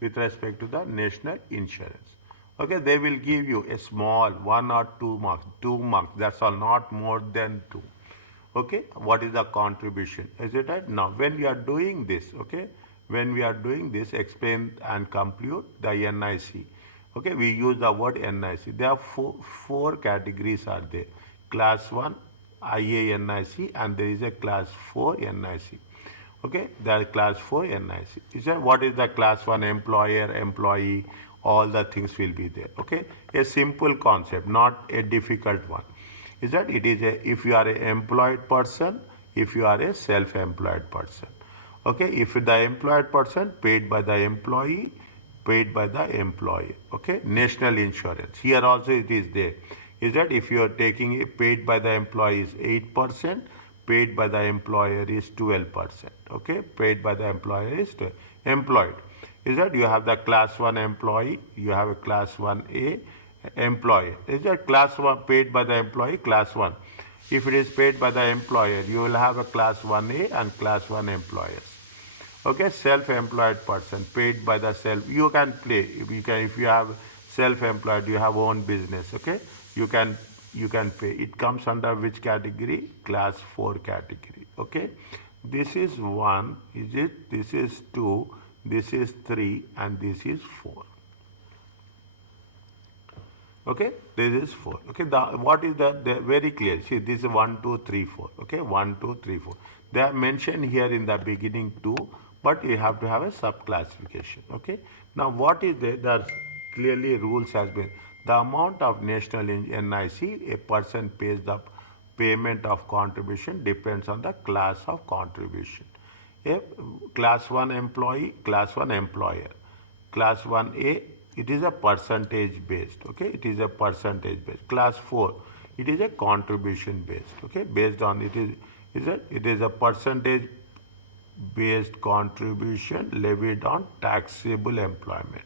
with respect to the national insurance. Okay, they will give you a small 1 or 2 marks, 2 marks, that's all, not more than 2. Okay, what is the contribution? Is it right? Now, when we are doing this, okay, when we are doing this, explain and compute the NIC. Okay, we use the word NIC. There are four categories are there. Class 1, IA NIC, and there is a class 4 NIC. Okay, there are class 4 NIC. Is that what is the class 1? Employer, employee, all the things will be there. Okay, a simple concept, not a difficult one. Is that it is a, if you are an employed person, if you are a self-employed person. Okay, if the employed person paid by the employee, paid by the employer. Okay, national insurance. Here also it is there. Is that if you are taking it, paid by the employee is 8%, paid by the employer is 12%. Okay, paid by the employer is 12. Employed. Is that you have the class 1 employee, you have a class 1A employer. Is that class 1 paid by the employee, class 1. If it is paid by the employer, you will have a class 1A and class 1 employers. Okay, self-employed person paid by the self. You can play. If you have self-employed, you have own business. Okay, you can pay. It comes under which category? Class 4 category. Okay, this is 1. Is it? This is 2. This is 3, and this is 4. Okay, this is 4. Okay, what is that? Very clear. See, this is 1, 2, 3, 4. Okay, 1, 2, 3, 4. They are mentioned here in the beginning too, but you have to have a sub-classification. Okay, now what is there? There clearly rules has been the amount of national NIC a person pays. The payment of contribution depends on the class of contribution. A class 1 employee, class 1 employer, class 1A, it is a percentage based. Okay, it is a percentage based. Class 4, it is a contribution based. Okay, based on it is a percentage based contribution levied on taxable employment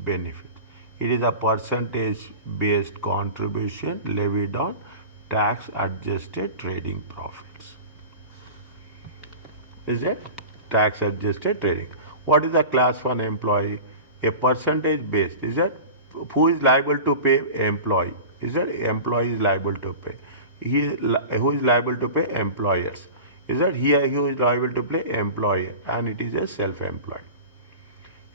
benefit. It is a percentage based contribution levied on tax adjusted trading profits. Is it? Tax adjusted trading. What is a class 1 employee? A percentage based. Is that who is liable to pay? Employee. Is that employee is liable to pay? Who is liable to pay? Employers. Is that here who is liable to pay? Employer, and it is a self-employed.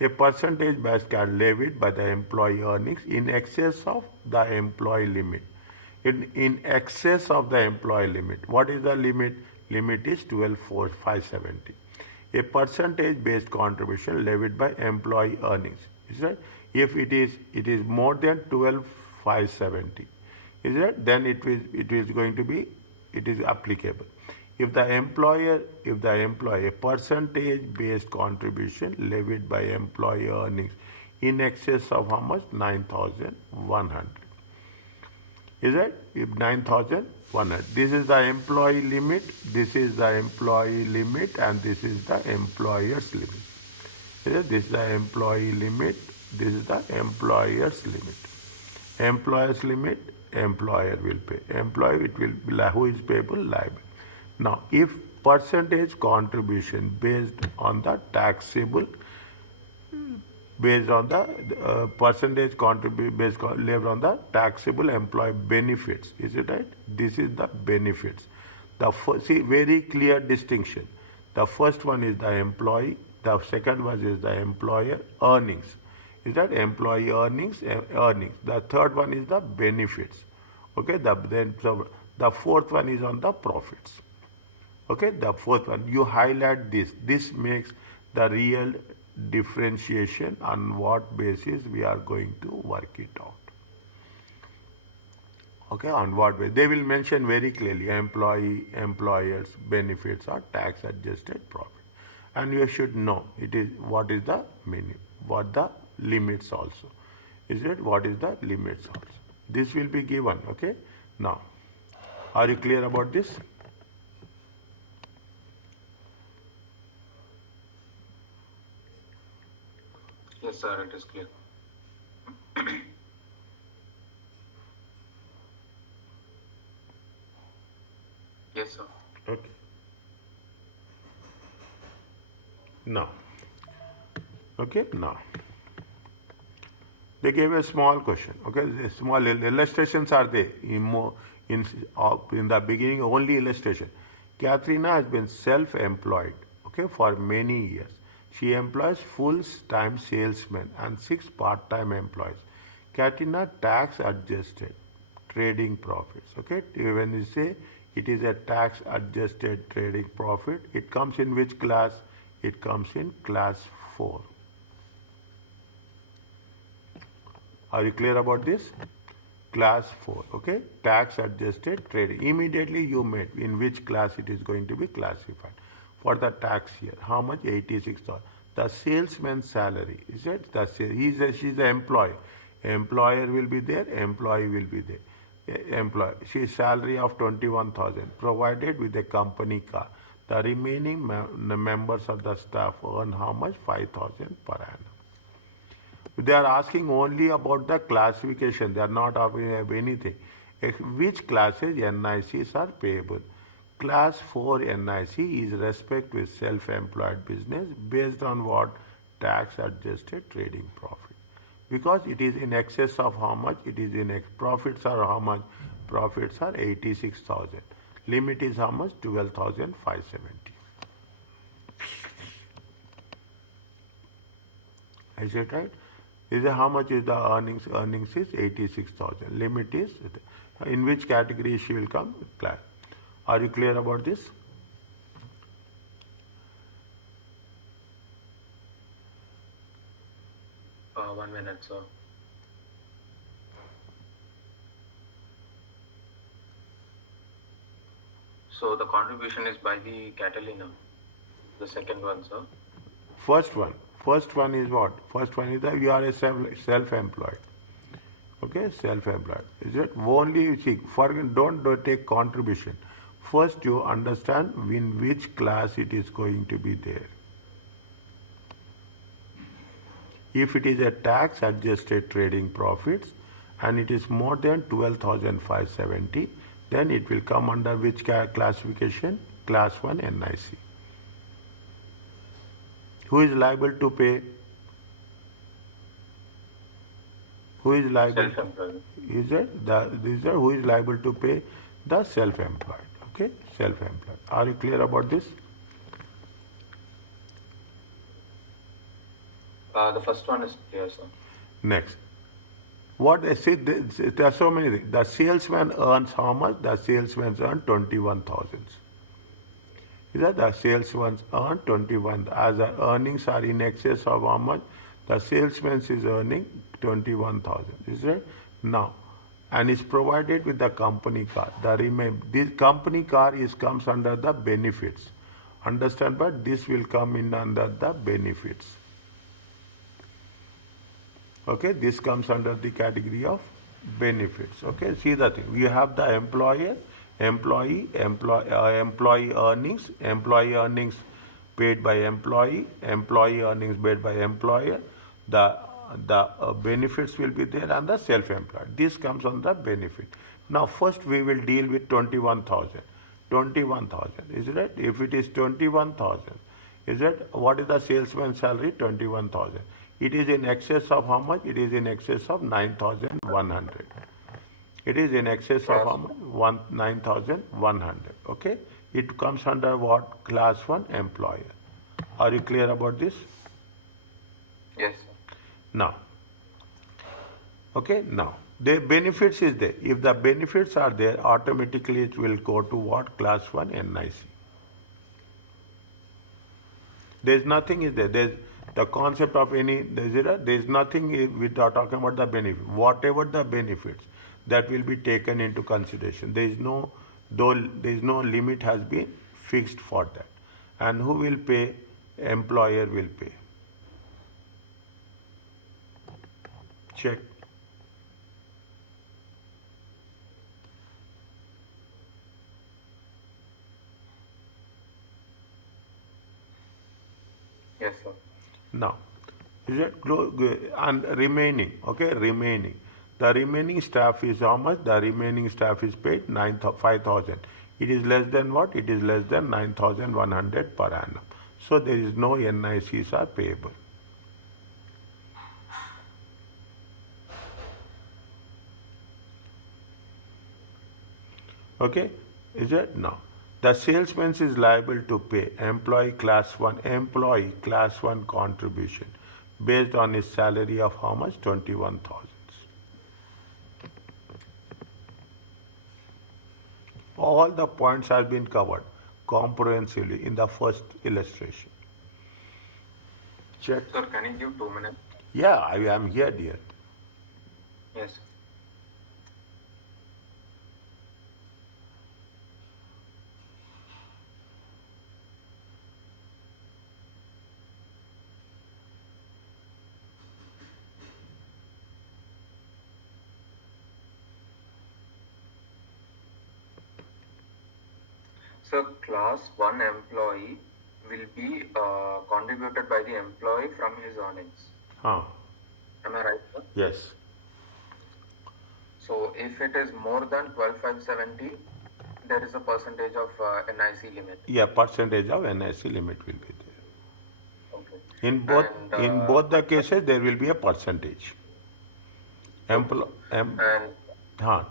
A percentage based are levied by the employee earnings in excess of the employee limit. In excess of the employee limit. What is the limit? Limit is 12,570. A percentage based contribution levied by employee earnings. Is that if it is more than 12,570, is that then it is going to be, it is applicable. If the employer a percentage based contribution levied by employee earnings in excess of how much? 9,100. Is that if 9,100? This is the employee limit, this is the employee limit, and this is the employer's limit. This is the employee limit, this is the employer's limit. Employer's limit, employer will pay. Employee, it will be who is payable? Liable. Now, if percentage contribution based on the taxable, based on the percentage contribution based levied on the taxable employee benefits, is it right? This is the benefits. See, very clear distinction. The first one is the employee. The second one is the employer earnings. Is that employee earnings? Earnings. The third one is the benefits. Okay. The fourth one is on the profits. Okay, the fourth one, you highlight this. This makes the real differentiation on what basis we are going to work it out. Okay, on what basis? They will mention very clearly employee, employers, benefits or tax adjusted profit. And you should know it is what is the meaning, what the limits also. Is it what is the limits also? This will be given, okay? Now, are you clear about this? Yes, sir, it is clear. Yes, sir. Okay. Now, Okay, now they gave a small question. Okay, the small illustrations are there in the beginning. Only illustration. Katrina has been self-employed. Okay, for many years. She employs full-time salesmen and 6 part-time employees. Katrina tax adjusted trading profits. Okay, when you say it is a tax adjusted trading profit, it comes in which class? It comes in class 4. Are you clear about this? Class 4, okay? Tax adjusted trading. Immediately you made in which class it is going to be classified. For the tax year, how much? 86,000. The salesman's salary, is it? She's the employee. Employer will be there, employee will be there. Employee, she's salary of 21,000 provided with a company car. The remaining members of the staff earn how much? 5,000 per annum. They are asking only about the classification. They are not asking anything. Which classes NICs are payable? Class 4 NIC is respect with self-employed business based on what? Tax adjusted trading profit. Because it is in excess of how much? It is in profits are how much? Profits are 86,000. Limit is how much? 12,570. Is it right? Is how much is the earnings? Earnings is 86,000. Limit is in which category she will come? Class. Are you clear about this? 1 minute, sir. So the contribution is by the Catalina. The second one, sir. First one. First one is what? First one is that you are a self-employed. Okay, self-employed. Is it? Only you see, don't take contribution. First you understand in which class it is going to be there. If it is a tax adjusted trading profits and it is more than 12,570, then it will come under which classification? Class 1 NIC. Who is liable to pay? Who is liable? Self-employed. Who is liable to pay? The self-employed. Okay, self-employed. Are you clear about this? The first one is clear, sir. Next. What they say, there are so many things. The salesman earns how much? The salesman earns 21,000. Is that the salesman earn 21? As the earnings are in excess of how much? The salesman is earning 21,000. Is that? Now, and is provided with the company car. This company car comes under the benefits. Understand? But this will come in under the benefits. Okay, this comes under the category of benefits. Okay, see the thing. We have the employee earnings paid by employee earnings paid by employer. The benefits will be there and the self-employed. This comes on the benefit. Now first we will deal with 21,000. 21,000, is it right? If it is 21,000, is it what is the salesman's salary? 21,000. It is in excess of how much? It is in excess of 9,100. It is in excess of how much? 9,100. Okay? It comes under what? Class 1 employer. Are you clear about this? Yes, sir. Now. Okay? Now. The benefits is there. If the benefits are there, automatically it will go to what? Class 1 NIC. There is nothing is there. There is the concept of any, there is nothing we are talking about the benefit. Whatever the benefits, that will be taken into consideration. There is no limit has been fixed for that. And who will pay? Employer will pay. Check. Yes, sir. Now, is it and remaining? Okay, remaining. The remaining staff is how much? The remaining staff is paid 5,000. It is less than what? It is less than 9,100 per annum. So there is no NICs are payable. Okay, is it? No. The salesman is liable to pay employee class 1 contribution based on his salary of how much? 21,000. All the points have been covered comprehensively in the first illustration. Check. Sir, can you give 2 minutes? Yeah, I am here, dear. Yes. So class 1 employee will be contributed by the employee from his earnings. Huh. Am I right, sir? Yes. So if it is more than 12,570, there is a percentage of NIC limit. Yeah, percentage of NIC limit will be there. Okay. In both the cases, there will be a percentage. And Tell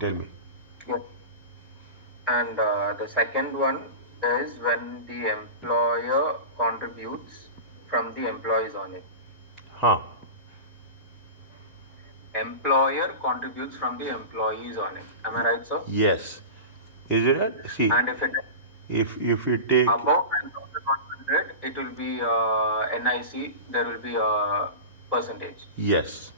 me. yes. And the second one is when the employer contributes from the employee's earning. Huh. Employer contributes from the employee's earning. Am I right, sir? Yes. Is it right? See, And if it if you take above 9,100, it will be NIC, there will be a percentage. yes,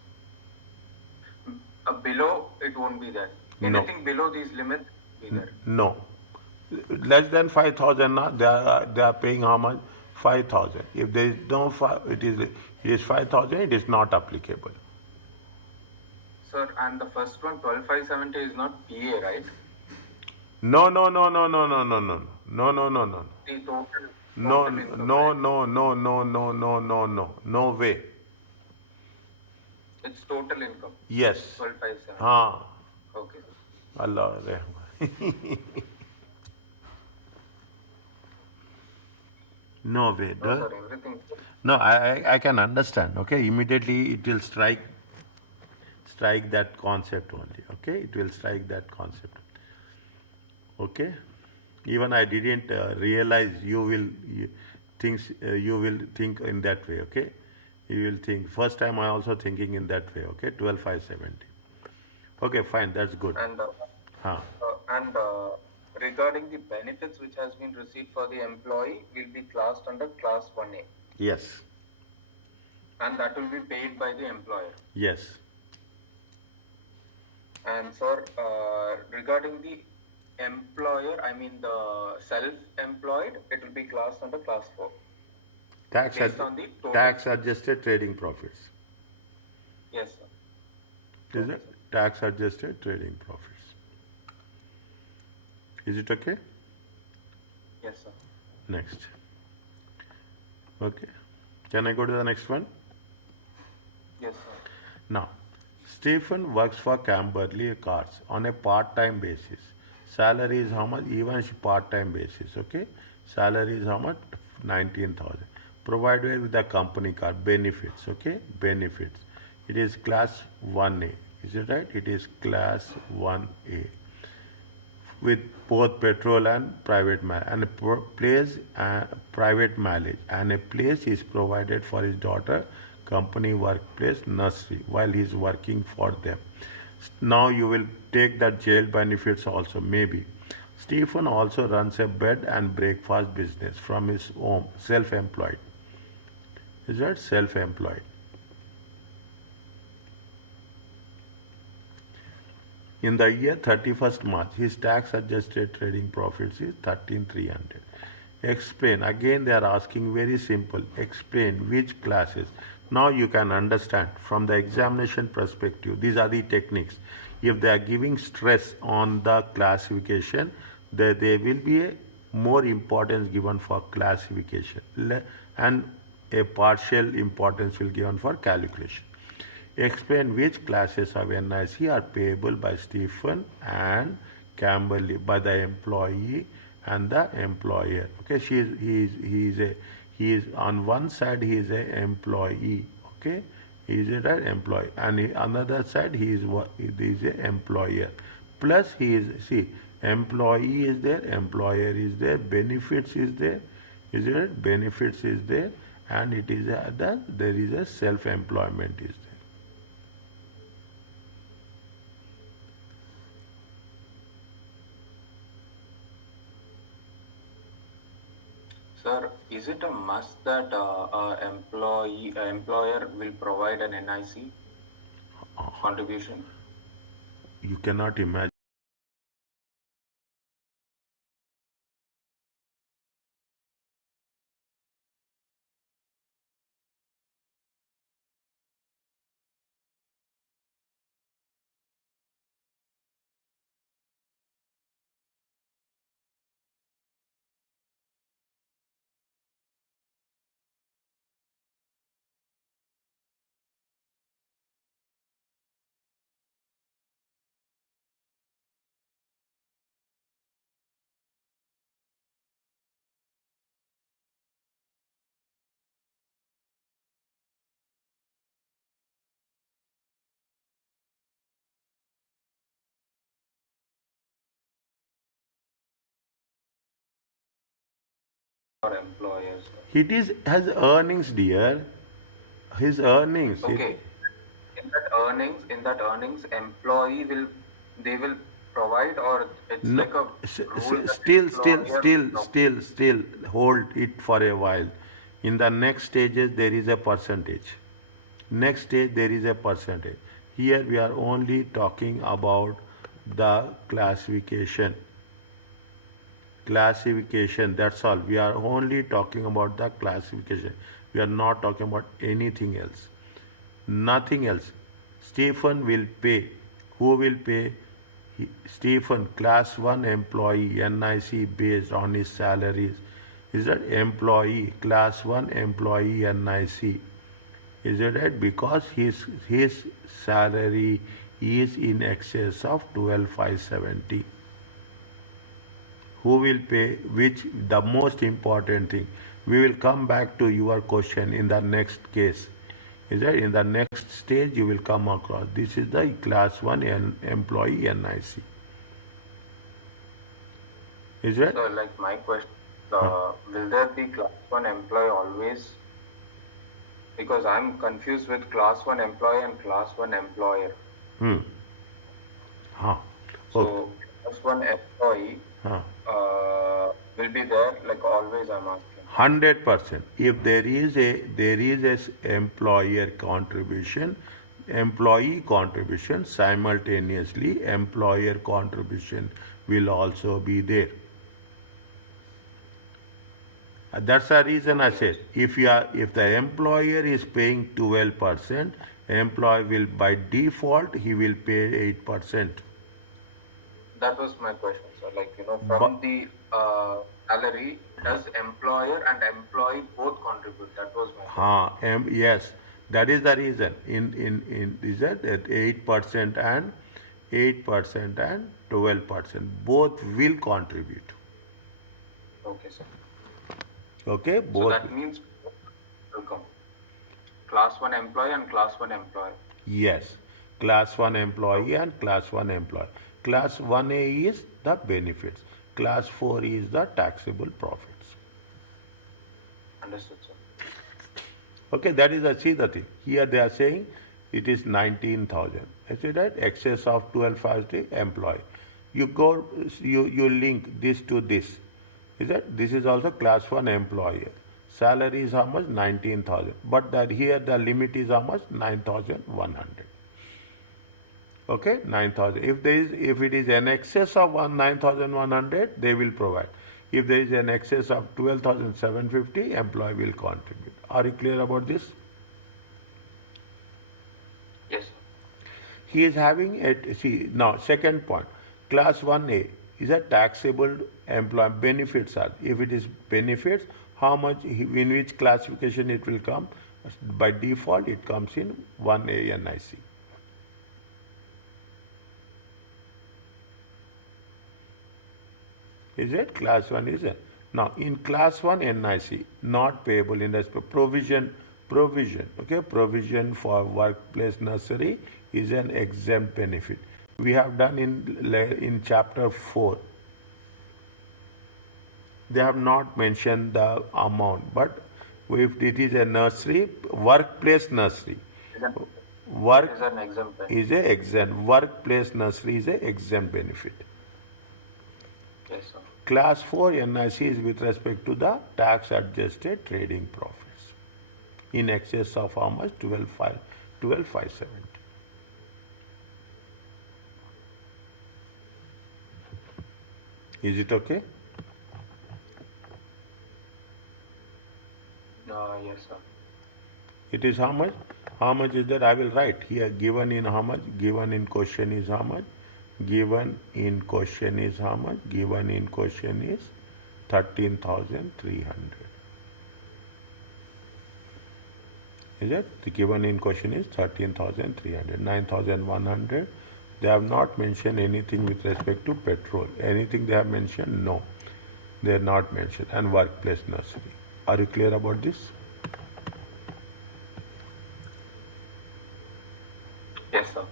Below, it won't be there. No. Anything below these limits will be there. no, less than 5,000 now they are paying how much? 5,000. If there is no it is 5,000. It is not applicable. Sir, and the first one, 12,570 is not PA, right? No. The total, No, total income, right? no way. It's total income, Yes. 12,570. हाँ. Okay. Allah रहम. No way. No, sir, everything. No, I can understand. Okay, immediately it will strike that concept only. Okay, it will strike that concept. Okay, even I didn't realize you will think in that way. Okay, you will think. First time I also thinking in that way. Okay, 12,570. Okay, fine. That's good. And regarding the benefits which has been received for the employee will be classed under class 1A, Yes. and that will be paid by the employer. Yes. And sir, regarding the employer, I mean the self-employed, it will be classed under class 4. Based on the total. Tax adjusted trading profits. Yes, sir. Is it? Tax adjusted trading profits. Is it okay? Yes, sir. Next. Okay. Can I go to the next one? Yes, sir. Now, Stephen works for Camberley Cars on a part-time basis. Salary is how much? Even part-time basis, okay? Salary is how much? 19,000. Provided with the company car. Benefits, okay? Benefits. It is class 1A. Is it right? It is class 1A. With both petrol and private mileage, and private mileage, and a place is provided for his daughter company workplace nursery while he is working for them. Now you will take the jail benefits also, maybe. Stephen also runs a bed and breakfast business from his home, self-employed. Is that self-employed? In the year 31st March, his tax adjusted trading profits is 13,300. Explain. Again, they are asking very simple. Explain which classes. Now you can understand from the examination perspective. These are the techniques. If they are giving stress on the classification, there will be a more importance given for classification, and a partial importance will be given for calculation. Explain which classes of NIC are payable by Stephen and Camberley, by the employee and the employer. Okay, he is on one side he is a employee. Okay, he is an employee, and on the other side he is a employer. Plus he is, Employee is there, employer is there, benefits is there, is it? Benefits is there, and it is there is a self-employment is there. Sir, is it a must that employer will provide an NIC contribution? You cannot imagine. For employers. It is has earnings, dear. His earnings. Okay. In that earnings, employee will provide, or it's No, like a rule that still, hold it for a while. In the next stages, there is a percentage. Next stage, there is a percentage. Here, we are only talking about the classification. Classification, that's all. We are only talking about the classification. We are not talking about anything else. Nothing else. Stephen will pay. Who will pay? Stephen, class 1 employee, NIC based on his salaries. Is that employee, class 1 employee, NIC? Is it right? Because his salary is in excess of 12,570. Who will pay? Which? The most important thing. We will come back to your question in the next case. Is that in the next stage you will come across? This is the class 1 employee NIC. Is that? So, like my question, will there be class 1 employee always? Because I'm confused with class 1 employee and class 1 employer. Huh. So, class 1 employee will be there, like always, I'm asking. 100%. If there is a employee contribution, simultaneously employer contribution will also be there. That's the reason I said if the employer is paying 12%, employee will by default he will pay 8%. That was my question, sir. Like, from the salary, does employer and employee both contribute? That was my question. Yes, that is the reason. In is that at 8% and 12%, both will contribute. Okay, sir. Okay, both. So that means welcome. Class 1 employee and class 1 employer. Yes, class 1 employee and class 1 employee. Class 1A is the benefits. Class 4 is the taxable profits. Understood, sir. Okay, that is see the thing. Here they are saying it is 19,000. I said that excess of 12,500 employee. You go, you link this to this. Is that this is also class 1 employer. Salary is how much? 19,000. But that here the limit is how much? 9,100. Okay, 9,000. If it is an excess of 9,100, they will provide. If there is an excess of 12,750, employee will contribute. Are you clear about this? Yes, sir. He is having now second point. Class 1A is a taxable employee benefits are. If it is benefits, how much in which classification it will come? By default, it comes in 1A NIC. Is it? Class 1 is it? Now, in class 1 NIC, not payable in respect provision, okay, provision for workplace nursery is an exempt benefit. We have done in chapter 4, They have not mentioned the amount, but if it is a nursery, workplace nursery, work Is an exempt. is a exempt, workplace nursery is a exempt benefit. Yes, sir. Class 4 NIC is with respect to the tax adjusted trading profits in excess of how much? 12,570. Is it okay? Yes, sir. It is how much? How much is that? I will write here. Given in how much? Given in question is how much? Given in question is how much? Given in question is 13,300. Is it? The given in question is 13,300. 9,100. They have not mentioned anything with respect to petrol. Anything they have mentioned? No. They are not mentioned. And workplace nursery. Are you clear about this? Yes, sir.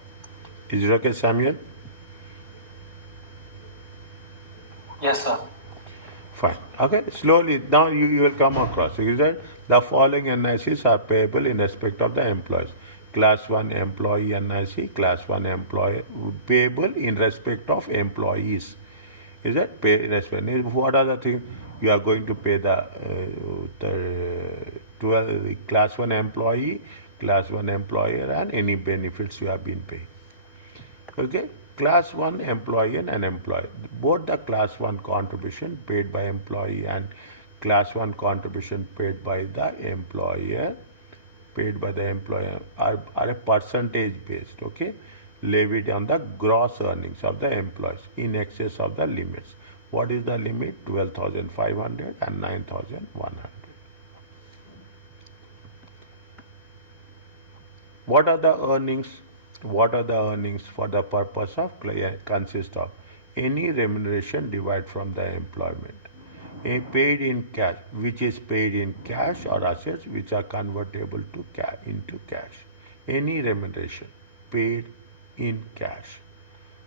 Is it okay, Samuel? Yes, sir. Fine. Okay. Slowly. Now you will come across. Is that the following NICs are payable in respect of the employees. Class 1 employee NIC, class 1 employee payable in respect of employees. Is that pay in respect? What are the things you are going to pay the 12 class 1 employee, class 1 employer, and any benefits you have been paying. Okay? Class 1 employee and an employee. Both the class 1 contribution paid by employee and class 1 contribution paid by the employer are a percentage based, okay? Levied on the gross earnings of the employees in excess of the limits. What is the limit? 12,500 and 9,100. What are the earnings? What are the earnings for the purpose of consist of any remuneration derived from the employment. Paid in cash, which is paid in cash or assets which are convertible to into cash. Any remuneration paid in cash.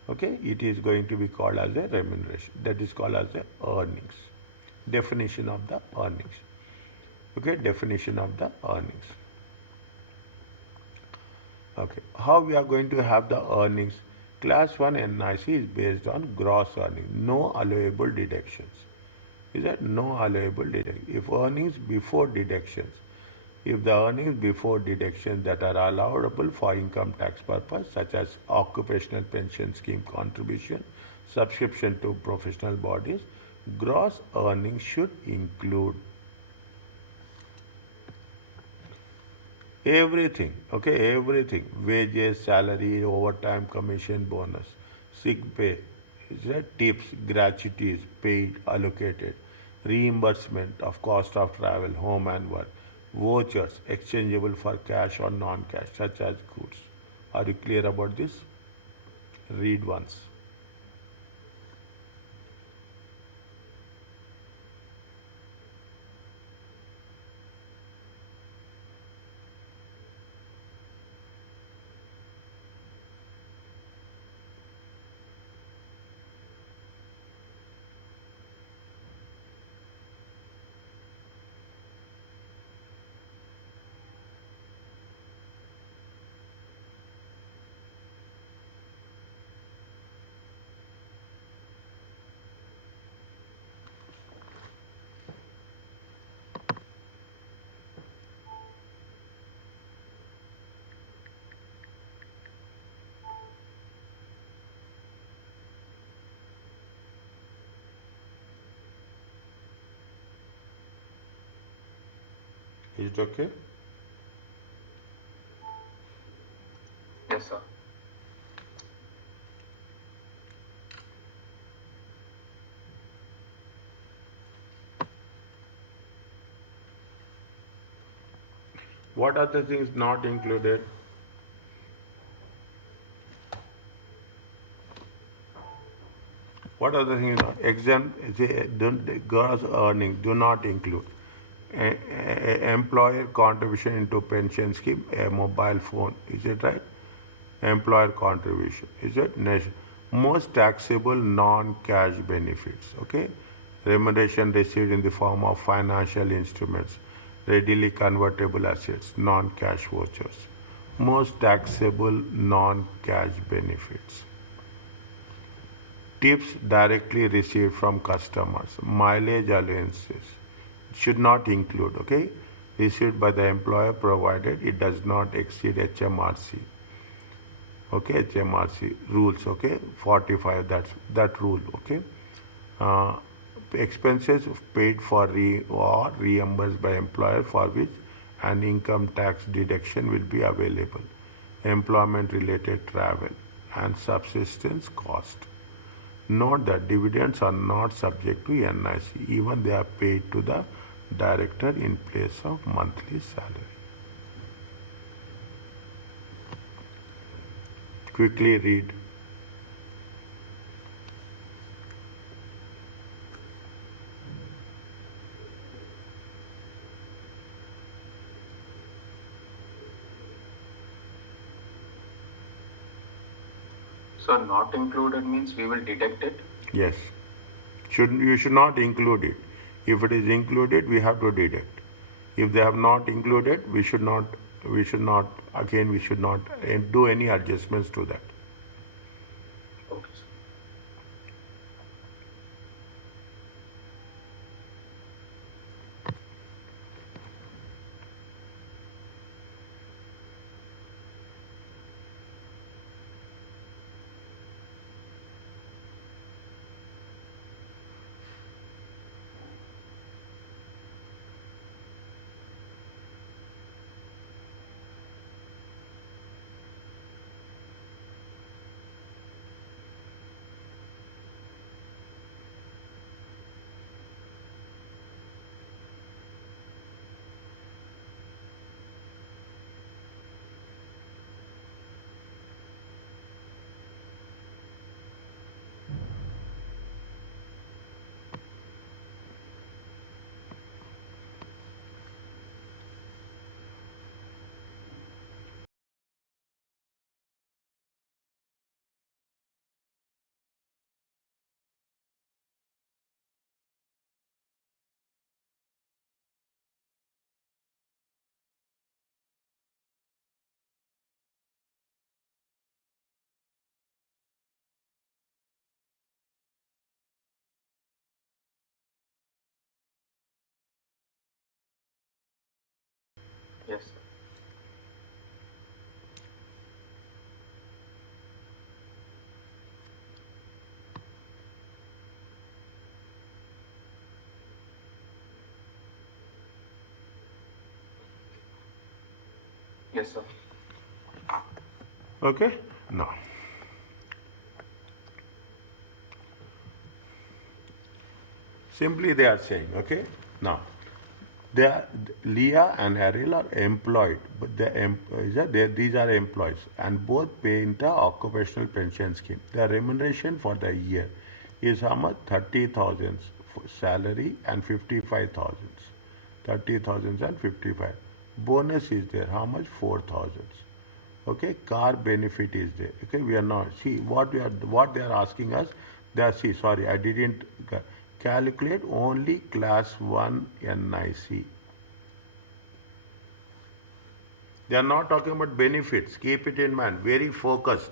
Okay, it is going to be called as a remuneration. That is called as the earnings. Definition of the earnings. Okay, definition of the earnings. Okay, how we are going to have the earnings? Class 1 NIC is based on gross earnings, no allowable deductions. Is that no allowable deduction? If earnings before deductions, if the earnings before deductions that are allowable for income tax purpose, such as occupational pension scheme contribution, subscription to professional bodies, gross earnings should include everything, okay, everything, wages, salary, overtime, commission, bonus, sick pay, is that tips, gratuities, paid, allocated, reimbursement of cost of travel, home and work, vouchers, exchangeable for cash or non-cash, such as goods. Are you clear about this? Read once. Is it okay? Yes, sir. What are the things not included? What are the things not exempt? Gross earnings do not include employer contribution into pension scheme, a mobile phone. Is it right? Employer contribution. Is it most taxable non-cash benefits? Okay. Remuneration received in the form of financial instruments, readily convertible assets, non-cash vouchers. Most taxable non-cash benefits. Tips directly received from customers, mileage allowances should not include, okay? Received by the employer provided it does not exceed HMRC. Okay, HMRC rules, okay? 45, that's that rule, okay? Uh, Expenses paid for or reimbursed by employer for which an income tax deduction will be available. Employment related travel and subsistence cost. Note that dividends are not subject to NIC, even they are paid to the director in place of monthly salary. Quickly read. So not included means we will deduct it. Yes. You should not include it. If it is included, we have to deduct. If they have not included, we should not do any adjustments to that. Okay, sir. Yes, sir. Yes, sir. Okay? Now, simply they are saying, okay? Now, they are, Leah and Ariel are employed, but these are employees and both pay into occupational pension scheme. The remuneration for the year is how much? 30,000 for salary and 55,000. 30,000 and 55. Bonus is there. How much? 4,000. Okay, car benefit is there. Okay, we are not, see what they are asking us. They are, see, sorry, I didn't calculate only class 1 NIC. They are not talking about benefits. Keep it in mind. Very focused.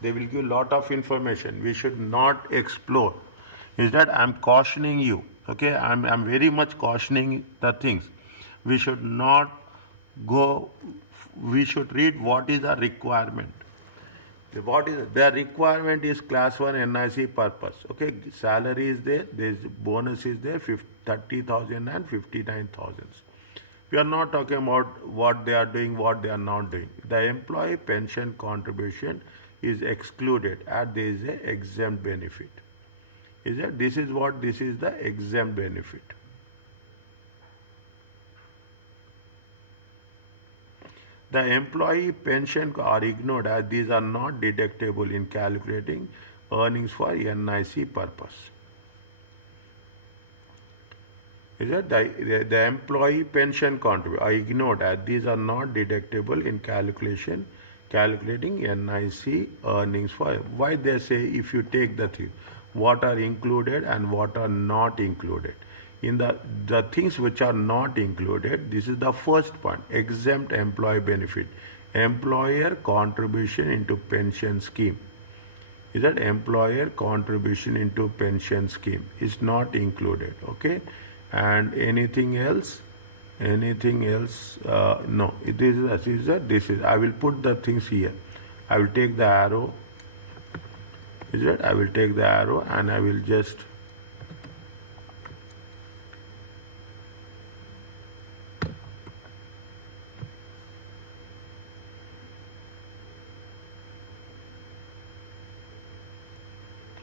They will give lot of information. We should not explore. Is that I'm cautioning you. Okay, I'm very much cautioning the things. We should not go. We should read what is the requirement. What is the requirement is class 1 NIC purpose. Okay, salary is there, there is bonus is there, 30,000 and 59,000. We are not talking about what they are doing, what they are not doing. The employee pension contribution is excluded and there is a exempt benefit. Is that this is the exempt benefit. The employee pension are ignored as these are not deductible in calculating earnings for NIC purpose. Is that the employee pension contribution are ignored as these are not deductible in calculating NIC earnings for. Why they say if you take the thing? what are included and what are not included. In the things which are not included, this is the first point, exempt employee benefit, employer contribution into pension scheme. Is that employer contribution into pension scheme is not included, okay? And anything else? No, this is I will put the things here. I will take the arrow. Is it? I will take the arrow and I will just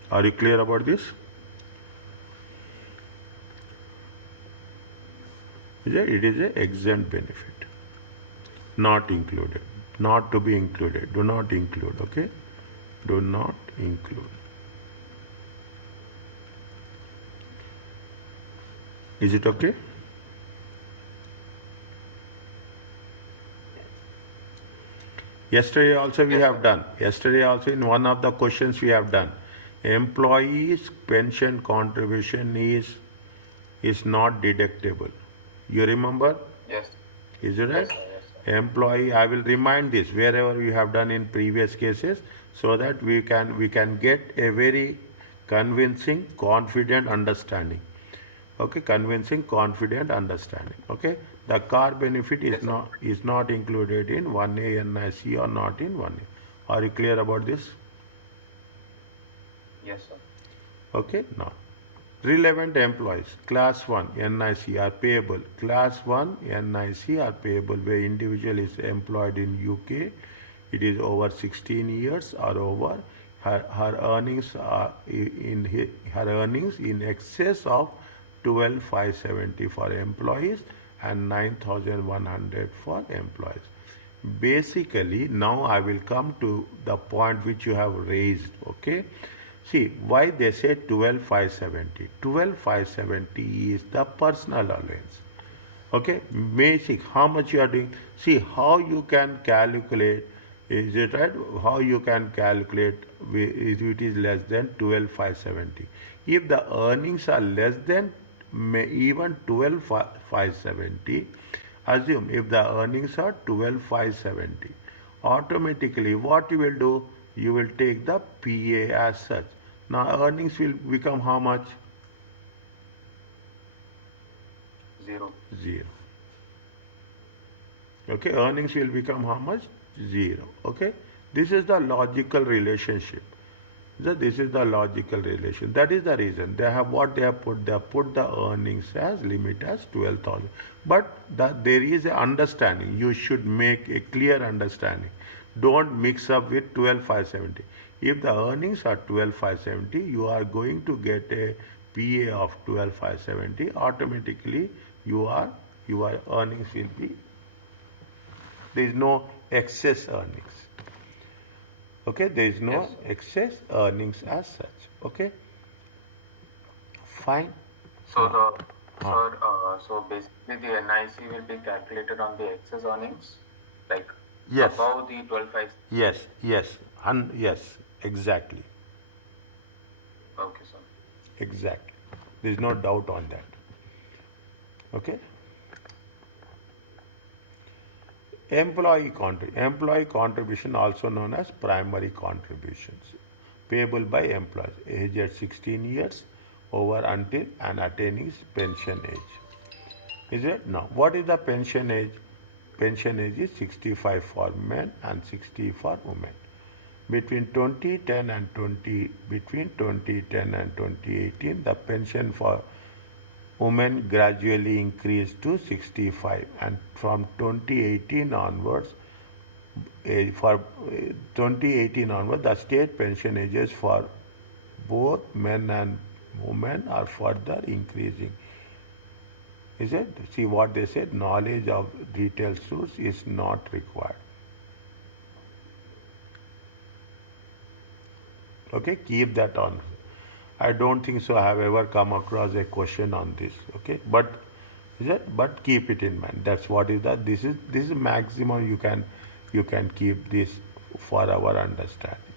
Are you clear about this? It is a exempt benefit, not included, not to be included. Do not include, okay? Do not include. Is it okay? Yesterday also we have done. Yesterday also in one of the questions we have done. Employees' pension contribution is not deductible. You remember? Yes. Is it right? Yes, sir, yes, sir. Employee, I will remind this wherever we have done in previous cases, so that we can get a very convincing, confident understanding. Okay, convincing, confident understanding. Okay, the car benefit is not included in 1A NIC or not in 1A. Are you clear about this? Yes, sir. Okay, now relevant employees class 1 NIC are payable. Class 1 NIC are payable where individual is employed in UK, it is over 16 years or over, her earnings are her earnings in excess of 12,570 for employees and 9,100 for employees. Basically, now I will come to the point which you have raised, okay? See, why they say 12,570? 12,570 is the personal allowance. Okay, basic, how much you are doing. See, how you can calculate, is it right? How you can calculate if it is less than 12,570. If the earnings are less than even 12,570, assume if the earnings are 12,570, automatically what you will do, you will take the PA as such. Now earnings will become how much? Zero. Zero. Okay, earnings will become how much? Zero. Okay, this is the logical relationship. This is the logical relation. That is the reason they have what they have put. They have put the earnings as limit as 12,000. But there is a understanding. You should make a clear understanding. Don't mix up with 12,570. If the earnings are 12,570, you are going to get a PA of 12,570. Automatically, your earnings will be. There is no excess earnings. Okay, there is no excess earnings as such. Okay, fine. So so basically the NIC will be calculated on the excess earnings, like yes, above the 12,500. Yes, yes, exactly. Okay, sir. Exactly. There is no doubt on that. Okay. Employee contribution, also known as primary contributions, payable by employees aged 16 years over until and attaining pension age. Is it? Now, what is the pension age? Pension age is 65 for men and 60 for women. Between 2010 and 2018, the pension for women gradually increased to 65, and from 2018 onwards, the state pension ages for both men and women are further increasing. Is it? See what they said, knowledge of detailed source is not required. Okay, keep that on. I don't think so I have ever come across a question on this. Okay, but keep it in mind. That's what is that. This is maximum you can keep this for our understanding.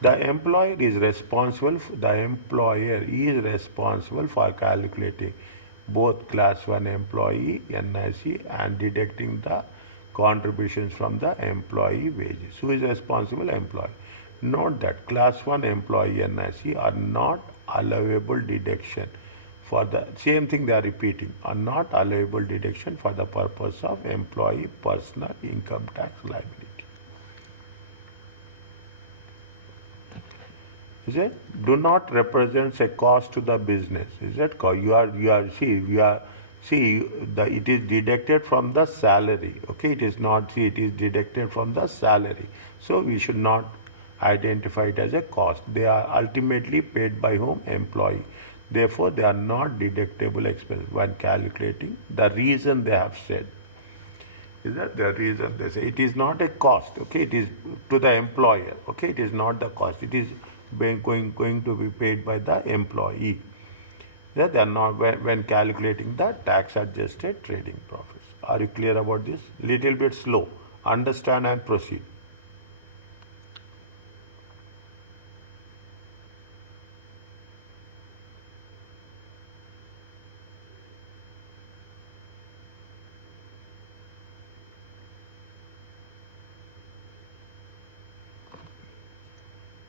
The employer is responsible for calculating both class 1 employee NIC and deducting the contributions from the employee wages. Who is responsible? Employer. Note that class 1 employee NIC are not allowable deduction for the same thing they are repeating, are not allowable deduction for the purpose of employee personal income tax liability. Is it? Do not represents a cost to the business. Is that it is deducted from the salary. Okay, it is not, it is deducted from the salary. So we should not identify it as a cost. They are ultimately paid by whom? Employee. Therefore, they are not deductible expense when calculating. The reason they have said is that the reason they say it is not a cost. Okay, it is to the employer. Okay, it is not the cost. It is going to be paid by the employee. Yeah, they are not when calculating the tax adjusted trading profits. Are you clear about this? Little bit slow. Understand and proceed.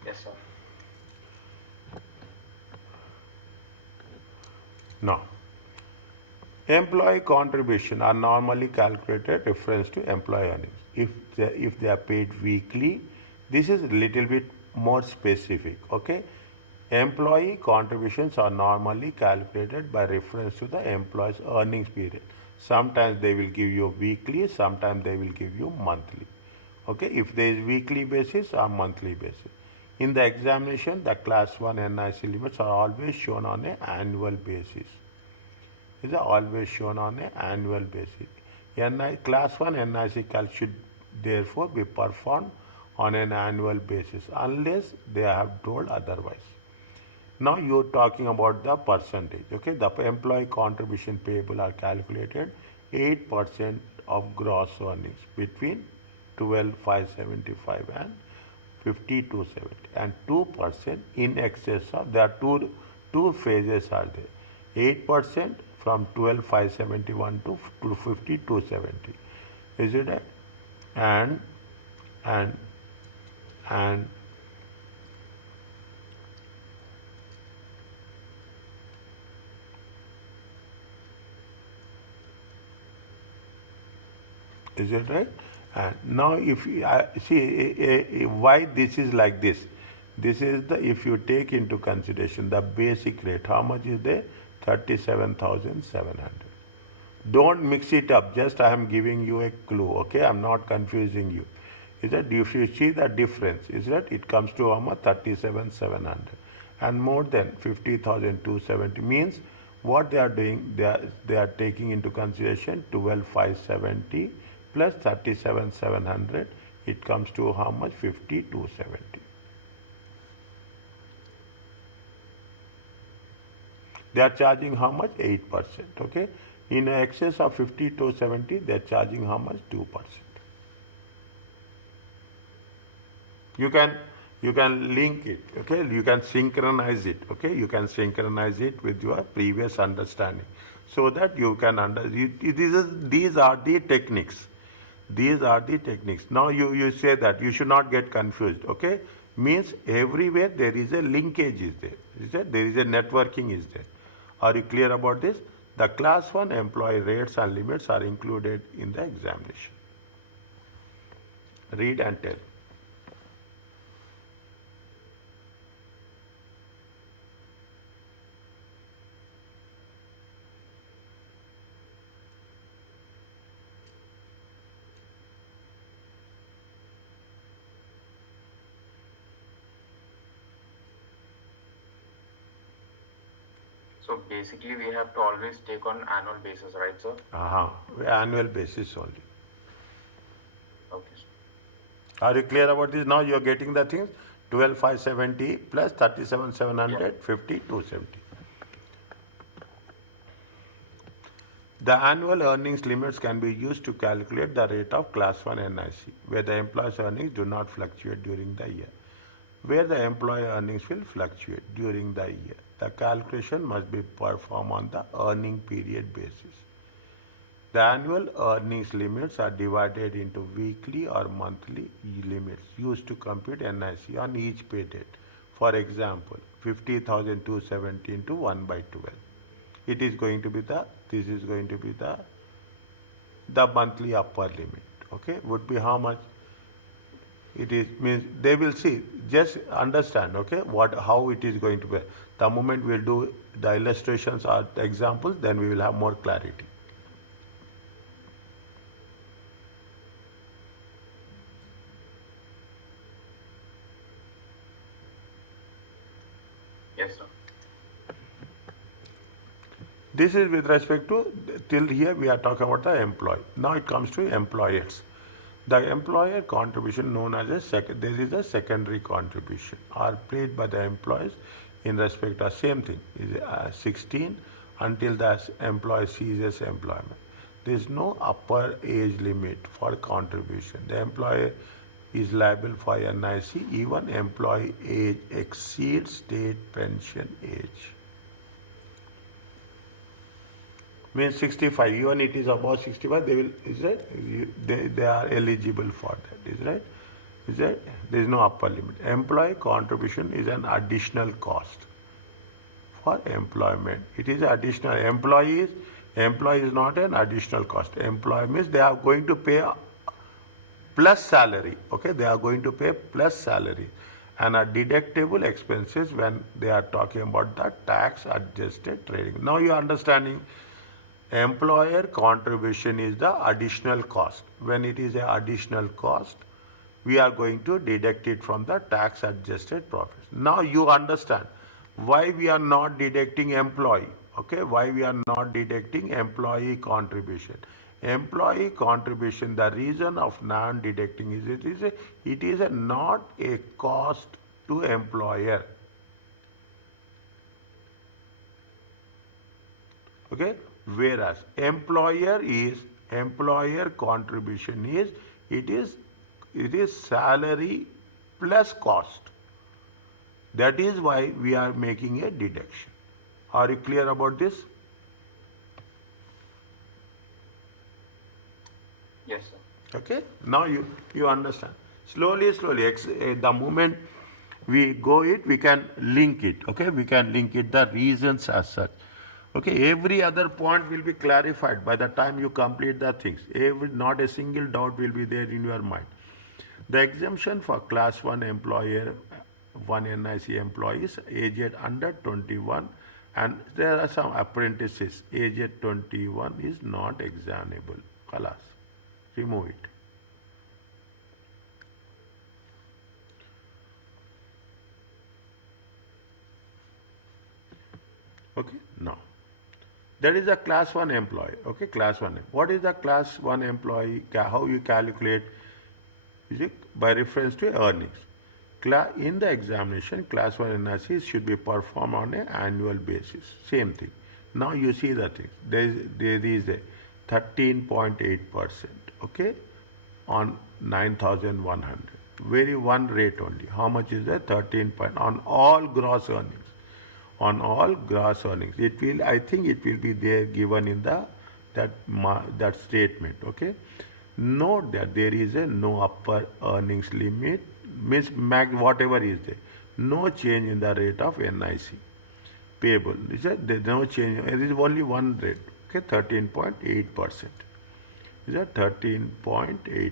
Yes, sir. Now, employee contribution are normally calculated reference to employee earnings. If they are paid weekly, this is a little bit more specific. Okay, employee contributions are normally calculated by reference to the employee's earnings period. Sometimes they will give you weekly, sometimes they will give you monthly. Okay, if there is weekly basis or monthly basis. In the examination, the class 1 NIC limits are always shown on an annual basis. Is always shown on an annual basis. Class 1 NIC calc should therefore be performed on an annual basis unless they have told otherwise. Now you are talking about the percentage. Okay, the employee contribution payable are calculated 8% of gross earnings between 12,575 and 5270, and 2% in excess of. There are two phases are there. 8% from 12,571 to 5270. Is it? And is it right? And now if you see why this is like this, this is the, if you take into consideration the basic rate, how much is there? 37,700. Don't mix it up, just I am giving you a clue. Okay, I am not confusing you. Is that if you see the difference, is that it comes to how much? 37,700 and more than 50,270 means what they are doing, they are taking into consideration 12,570 plus 37,700, it comes to how much? 50,270. They are charging how much? 8%. Okay. In excess of 50,270, they are charging how much? 2%. You can link it. Okay. You can synchronize it. Okay. You can synchronize it with your previous understanding, so that you can these are the techniques. These are the techniques. Now you say that you should not get confused. Okay. Means everywhere there is a linkage is there. Is that there is a networking is there. Are you clear about this? The class 1 employee rates and limits are included in the examination. Read and tell. So basically, we have to always take on annual basis, right, sir? Annual basis only. Okay, sir. Are you clear about this? Now you are getting the things. 12,570 plus 37,700, 50,270. The annual earnings limits can be used to calculate the rate of class 1 NIC, where the employee's earnings do not fluctuate during the year. where the employee earnings will fluctuate during the year. The calculation must be performed on the earning period basis. The annual earnings limits are divided into weekly or monthly limits used to compute NIC on each pay date. For example, 50,270 into 1 by 12. It is going to be this is going to be the monthly upper limit. Okay, would be how much? It is means they will see. Just understand. Okay, how it is going to be. The moment we'll do the illustrations or the examples, then we will have more clarity. Yes, sir. This is with respect to, till here we are talking about the employee. Now it comes to employers. The employer contribution known as there is a secondary contribution are paid by the employees in respect of same thing is 16 until the employee ceases employment. There is no upper age limit for contribution. The employer is liable for NIC even employee age exceeds state pension age. Means 65, even it is above 65, they will, is right? They are eligible for that, is right? Is that? There is no upper limit. Employee contribution is an additional cost for employment. It is additional. Employee is not an additional cost. Employee means they are going to pay plus salary. Okay, they are going to pay plus salary and are deductible expenses when they are talking about the tax adjusted trading. Now you are understanding. Employer contribution is the additional cost. When it is an additional cost, we are going to deduct it from the tax adjusted profits. Now you understand why we are not deducting employee. Okay, why we are not deducting employee contribution. Employee contribution, the reason of non-deducting is it is not a cost to employer. Okay, whereas employer contribution is salary plus cost. That is why we are making a deduction. Are you clear about this? Yes, sir. Okay, now you understand. Slowly, the moment we go it, we can link it. Okay, we can link it, the reasons as such. Okay, every other point will be clarified by the time you complete the things. Not a single doubt will be there in your mind. The exemption for class 1 employer, 1 NIC employees aged under 21, and there are some apprentices aged 21 is not examinable. Kalas, remove it. Okay, now. That is a class 1 employee. Okay, class 1. What is the class 1 employee? How you calculate? Is it by reference to earnings? In the examination, class 1 analysis should be performed on an annual basis. Same thing. Now you see the things. There is a 13.8%. Okay, on 9,100. Very one rate only. How much is that? 13 point on all gross earnings. On all gross earnings, I think it will be there given in that statement. Okay, note that there is a no upper earnings limit, means max whatever is there, no change in the rate of NIC payable. There is no change. There is only one rate. Okay, 13.8%. Is that 13.8%?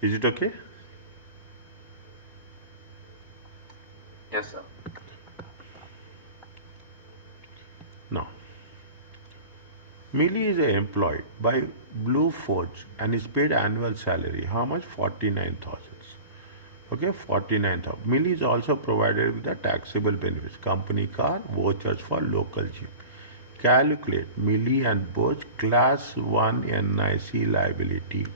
Is it okay? Yes, sir. Now, Millie is employed by Blue Forge and is paid annual salary. How much? 49,000. Okay, 49,000. Millie is also provided with the taxable benefits, company car, vouchers for local gym. Calculate Millie and Bosch class 1 NIC liability.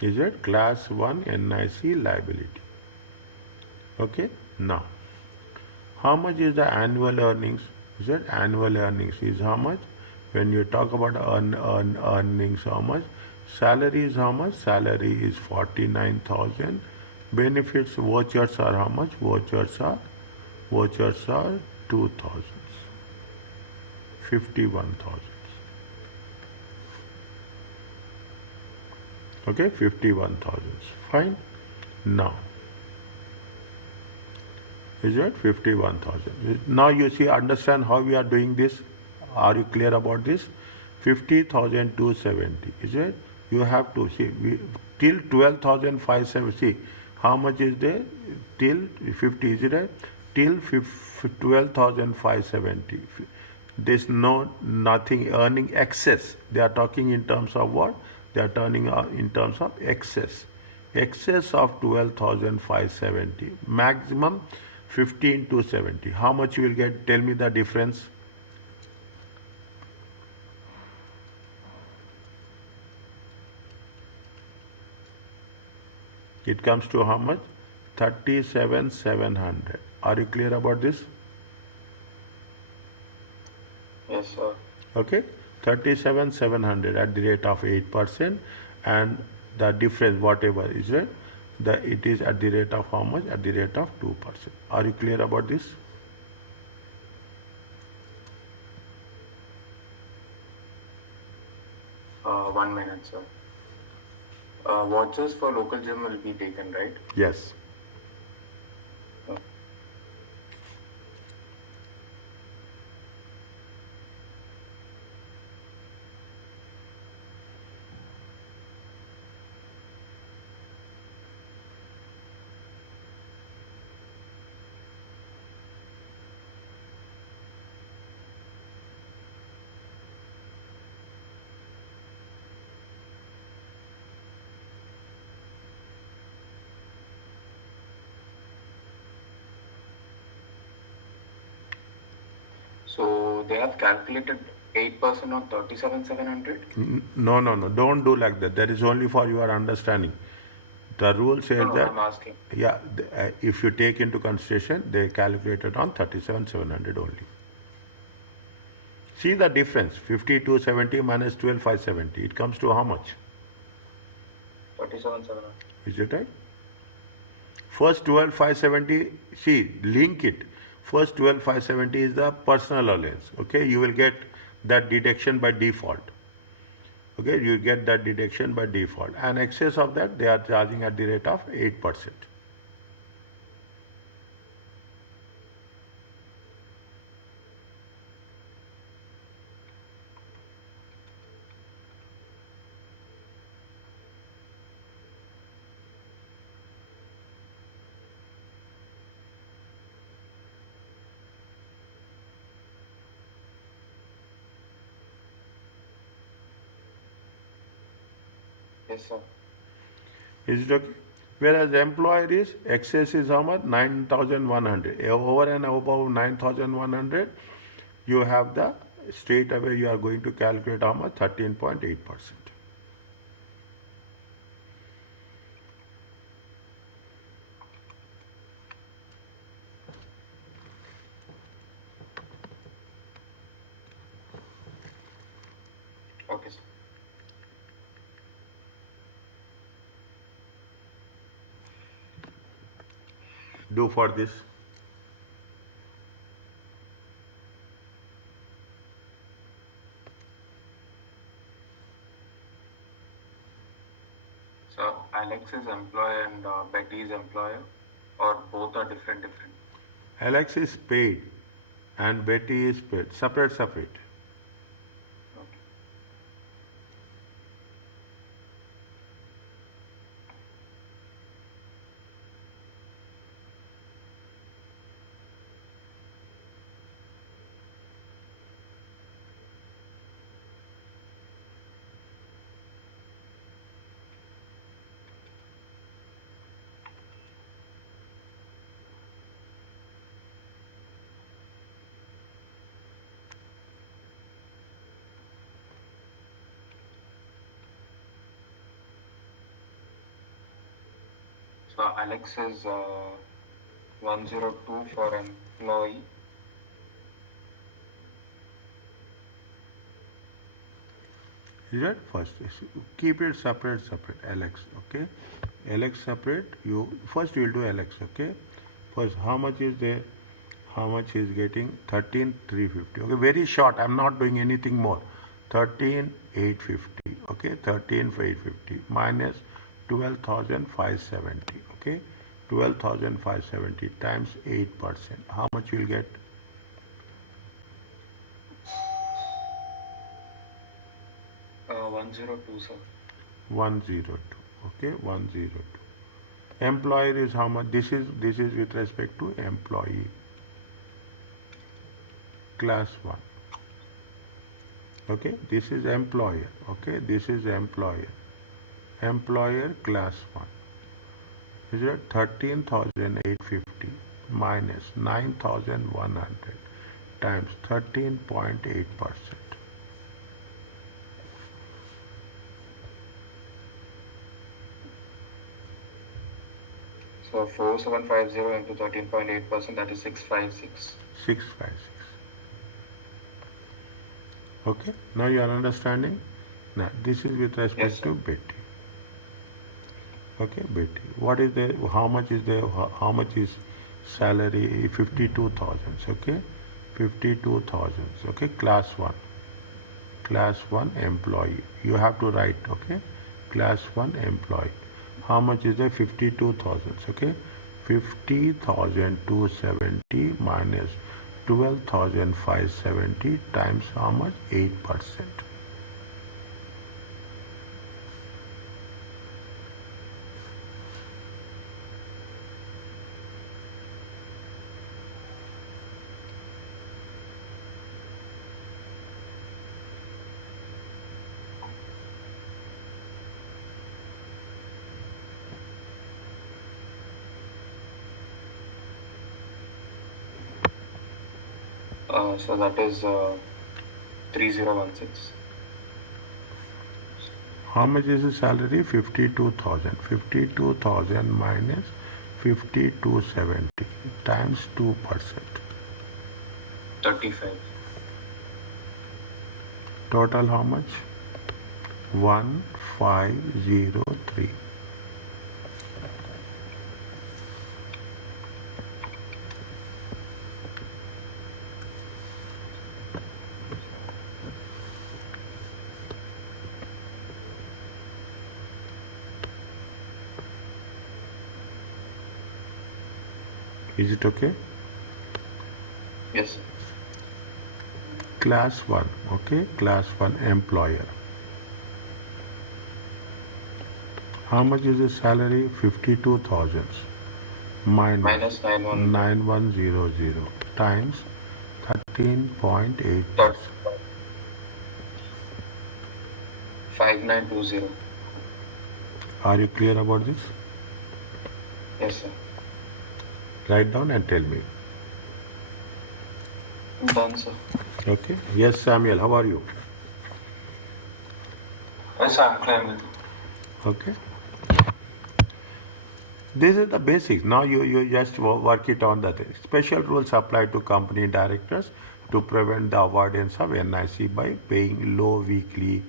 Is it class 1 NIC liability? Okay, now how much is the annual earnings? Is it annual earnings is how much? When you talk about earnings, how much? Salary is how much? Salary is 49,000. Benefits vouchers are how much? Vouchers are 2,000. 51,000. Okay, 51,000. Fine. Now, is it 51,000? Now you see, understand how we are doing this. Are you clear about this? 50,270. Is it? You have to see till 12,570. See how much is there till 50. Is it right? Till 12,570. There's nothing earning excess. They are talking in terms of what? They are turning in terms of excess. Excess of 12,570. Maximum 15,270. How much you will get? Tell me the difference. It comes to how much? 37,700. Are you clear about this? Yes, sir. Okay, 37,700 at the rate of 8%, and the difference, whatever is it, it is at the rate of how much? At the rate of 2%. Are you clear about this? One minute, sir. Vouchers for local gym will be taken, right? Yes. So they have calculated 8% on 37,700? No, no, no. Don't do like that. That is only for your understanding. The rule says No, that. I'm asking. Yeah, if you take into consideration, they calculated on 37,700 only. See the difference. 5270 minus 12,570. It comes to how much? 37,700. Is it right? First 12,570. See, link it. First 12,570 is the personal allowance. Okay, you will get that deduction by default. Okay, you get that deduction by default. And excess of that, they are charging at the rate of 8%. Yes, sir. Is it okay? Whereas employer is, excess is how much? 9,100. Over and above 9,100, you have the straight away you are going to calculate how much? 13.8%. Okay, sir. Do for this. So Alex is employer and Betty is employer, or both are different? Alex is paid and Betty is paid. Separate. Okay. So Alex is 102 for employee. Is that first? Keep it separate, LX, okay? LX separate. You will do LX, okay? First, how much is there? How much is getting? 13,350. Okay, very short. I'm not doing anything more. 13,850. Okay, 13,850 minus 12,570. Okay, 12,570 times 8%. How much you will get? 102, sir. 102. Okay, 102. Employer is how much? This is with respect to employee. Class 1. Okay, this is employer. Okay, this is employer. Employer class 1. Is it 13,850 minus 9,100 times 13.8%. So 4750 into 13.8%, that is 656. 656. Okay, now you are understanding? Now this is with respect Yes, to Betty. Okay, Betty. What is the, how much is the, how much is salary? 52,000, okay? 52,000, okay? Class 1. Class 1 employee. You have to write, okay? Class 1 employee. How much is the 52,000, okay? 50,270 minus 12,570 times how much? 8%. So that is 3016. How much is the salary? 52,000. 52,000 minus 5270 times 2%. 35. Total how much? 1503. Is it okay? Yes, sir. Class 1, okay? Class 1 employer. How much is the salary? 52,000 minus Minus 9100 times 13.8%. 5920. Are you clear about this? Yes, sir. Write down and tell me. Done, sir. Okay. Yes, Samuel, how are you? Yes, I'm clear with you. Okay. This is the basics. Now you just work it on that. Special rules apply to company directors to prevent the avoidance of NIC by paying low weekly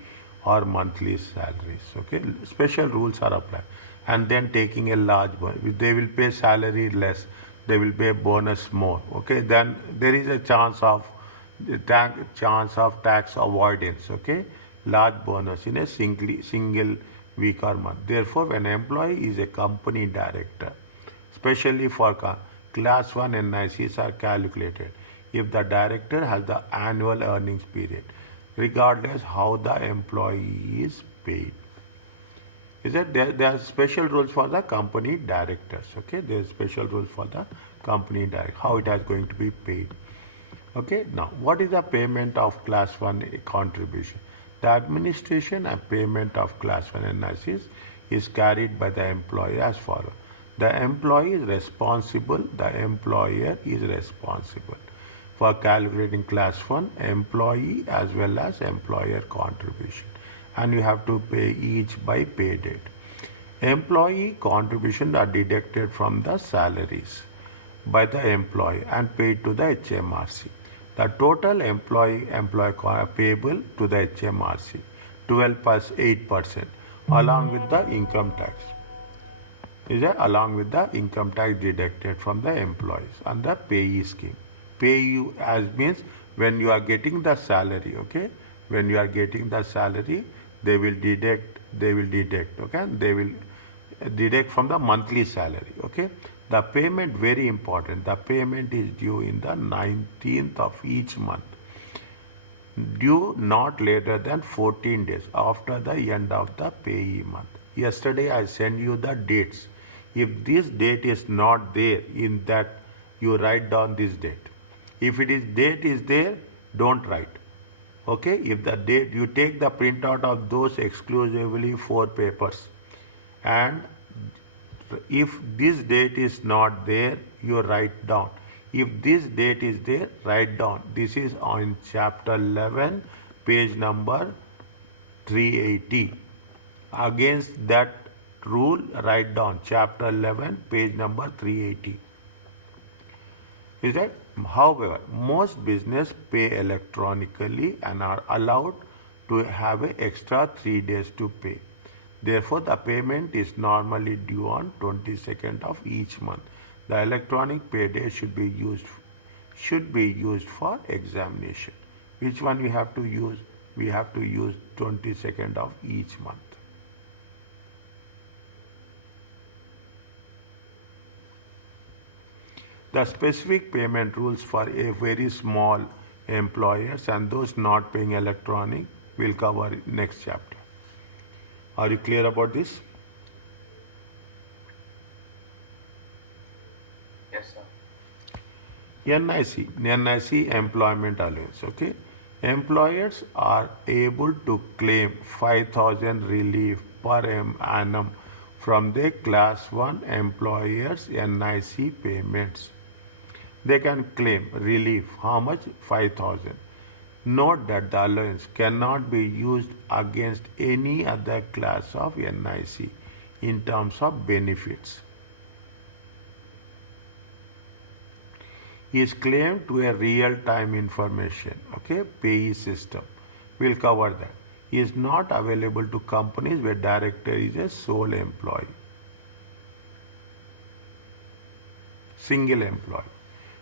or monthly salaries. Okay. Special rules are applied. And then taking a large bonus. They will pay salary less. They will pay bonus more. Okay. Then there is a chance of tax avoidance. Okay. Large bonus in a single week or month. Therefore, when an employee is a company director, especially for class 1 NICs are calculated if the director has the annual earnings period, regardless how the employee is paid. Is that there are special rules for the company directors, okay? There are special rules for the company director, how it is going to be paid. Okay, now what is the payment of class 1 contribution? The administration and payment of class 1 NICs is carried by the employer as follows. The employee is responsible, the employer is responsible for calculating class 1, employee as well as employer contribution. And you have to pay each by pay date. Employee contributions are deducted from the salaries by the employee and paid to the HMRC. The total employee payable to the HMRC 12 plus 8% along with the income tax. Is that along with the income tax deducted from the employees and the payee scheme. Payee as means when you are getting the salary, okay? When you are getting the salary, they will deduct, okay? They will deduct from the monthly salary, okay? The payment, very important, the payment is due in the 19th of each month. Due not later than 14 days after the end of the payee month. Yesterday I sent you the dates. If this date is not there in that, you write down this date. If it is date is there, don't write. Okay, if the date, you take the printout of those exclusively 4 papers, and if this date is not there, you write down. If this date is there, write down. This is on chapter 11, page number 380. Against that rule, write down chapter 11, page number 380. Is that? However, most business pay electronically and are allowed to have an extra 3 days to pay. Therefore, the payment is normally due on 22nd of each month. The electronic payday should be used for examination. Which one we have to use? We have to use 22nd of each month. The specific payment rules for a very small employers and those not paying electronic will cover next chapter. Are you clear about this? Yes, sir. NIC employment allowance, okay? Employers are able to claim 5,000 relief per annum from their class 1 employers NIC payments. They can claim relief. How much? 5,000. Note that the allowance cannot be used against any other class of NIC in terms of benefits. Is claimed to a real-time information, okay, payee system. We'll cover that. Is not available to companies where director is a sole employee. Single employee.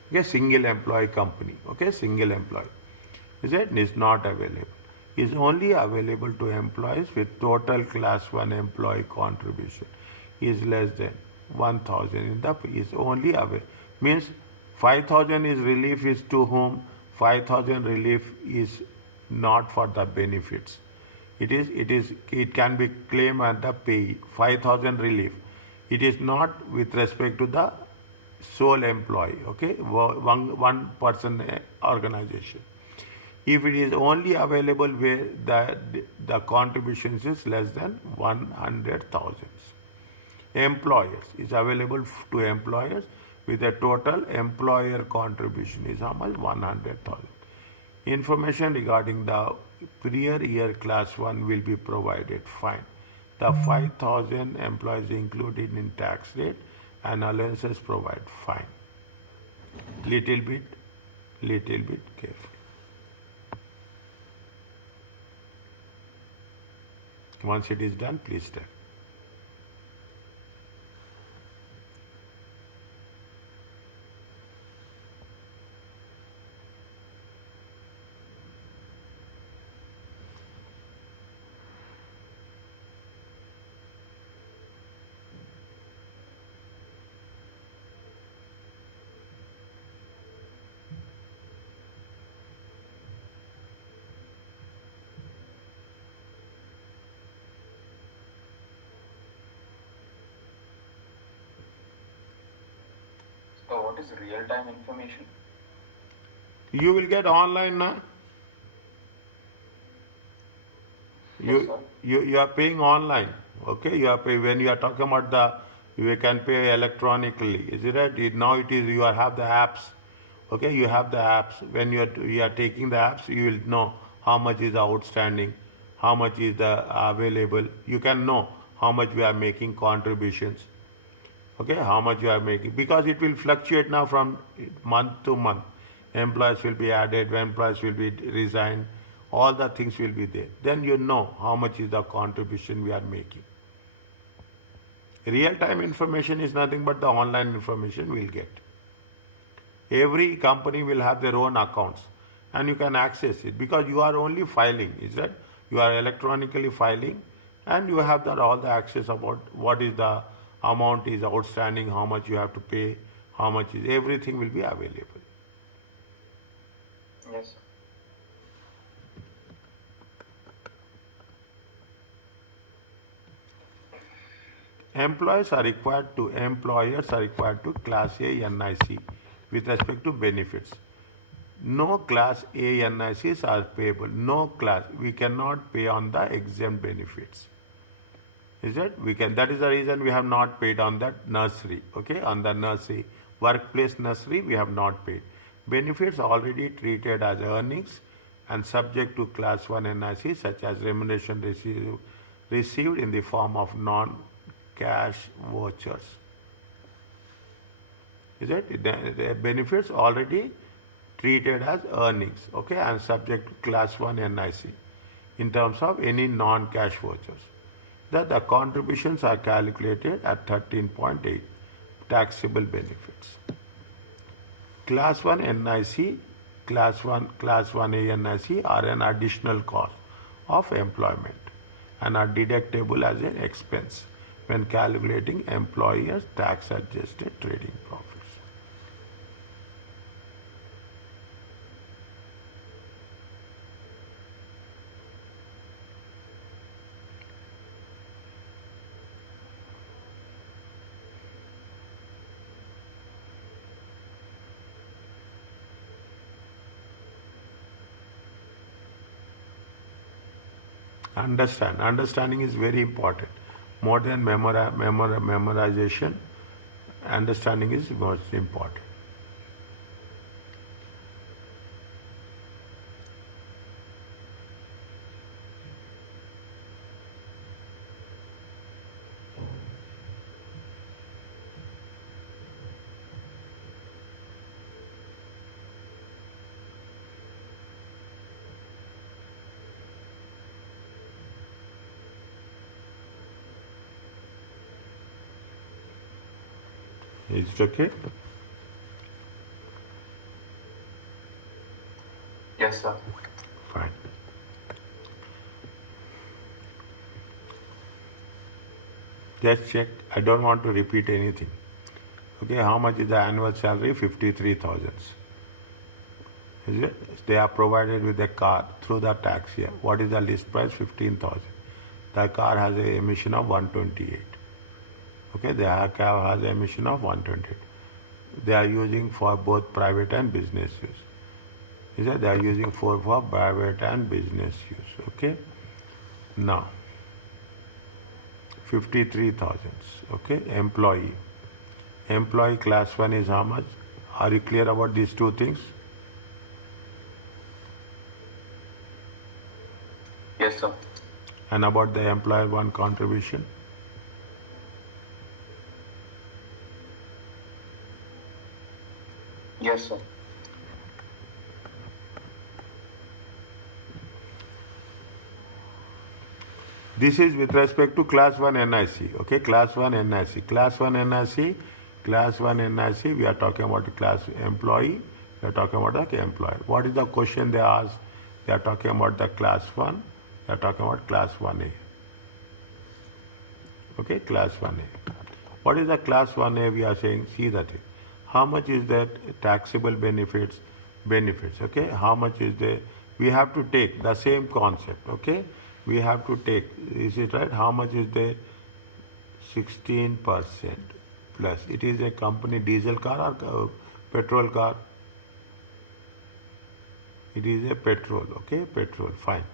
Okay, single employee company. Okay, single employee. Is not available. Is only available to employees with total class 1 employee contribution is less than 1,000 in the is only available. Means 5,000 is relief is to whom? 5,000 relief is not for the benefits. It can be claimed at the payee. 5,000 relief. It is not with respect to the sole employee, okay, one person organization. If it is only available where the contributions is less than 100,000. Employers is available to employers with a total employer contribution is how much? 100,000. Information regarding the prior year class 1 will be provided. Fine. The 5,000 employees included in tax rate and allowances provide. Fine. Little bit careful. Once it is done, please tell. So what is real-time information? You will get online now. Yes, sir. You are paying online. Okay, you are paying when you are talking about you can pay electronically. Is it right? Now it is you have the apps. Okay, you have the apps. When you are taking the apps, you will know how much is outstanding, how much is the available. You can know how much we are making contributions. Okay, how much you are making, because it will fluctuate now from month to month. Employees will be added, employees will be resigned. all the things will be there. Then you know how much is the contribution we are making. Real-time information is nothing but the online information we'll get. Every company will have their own accounts and you can access it because you are only filing, is that? You are electronically filing and you have all the access about what is the amount is outstanding, how much you have to pay, how much is, everything will be available. Yes. Employers are required to Class A NIC with respect to benefits. No Class A NICs are payable. No class. We cannot pay on the exempt benefits. Is it? We can. That is the reason we have not paid on that nursery. Okay, on the nursery, workplace nursery, we have not paid. Benefits already treated as earnings and subject to Class 1 NIC, such as remuneration received in the form of non-cash vouchers. Is it? The benefits already treated as earnings, okay, and subject to Class 1 NIC in terms of any non-cash vouchers. That the contributions are calculated at 13.8 taxable benefits. Class 1 NIC, Class 1A NIC are an additional cost of employment and are deductible as an expense when calculating employers' tax-adjusted trading profits. Understanding is very important. More than memorization, understanding is most important. Is it okay? Yes, sir. Fine. Just check. I don't want to repeat anything. Okay, how much is the annual salary? 53,000. Is it? They are provided with a car through the tax year. What is the list price? 15,000. The car has an emission of 128. Okay, the car has an emission of 128. They are using for both private and business use. Is it? They are using for private and business use. Okay. Now, 53,000. Okay, employee. Employee class 1 is how much? Are you clear about these two things? Yes, sir. And about the employer 1 contribution? Yes, sir. This is with respect to class 1 NIC. Okay, class 1 NIC. Class 1 NIC, class 1 NIC, we are talking about the class employee, we are talking about the employer. What is the question they ask? They are talking about the class 1, they are talking about class 1A. Okay, class 1A. What is the class 1A? We are saying, see the thing. How much is that taxable benefits? Okay, how much is the, we have to take the same concept, okay? We have to take, is it right? How much is the 16% plus? It is a company diesel car or petrol car? It is a petrol, okay? Petrol, fine.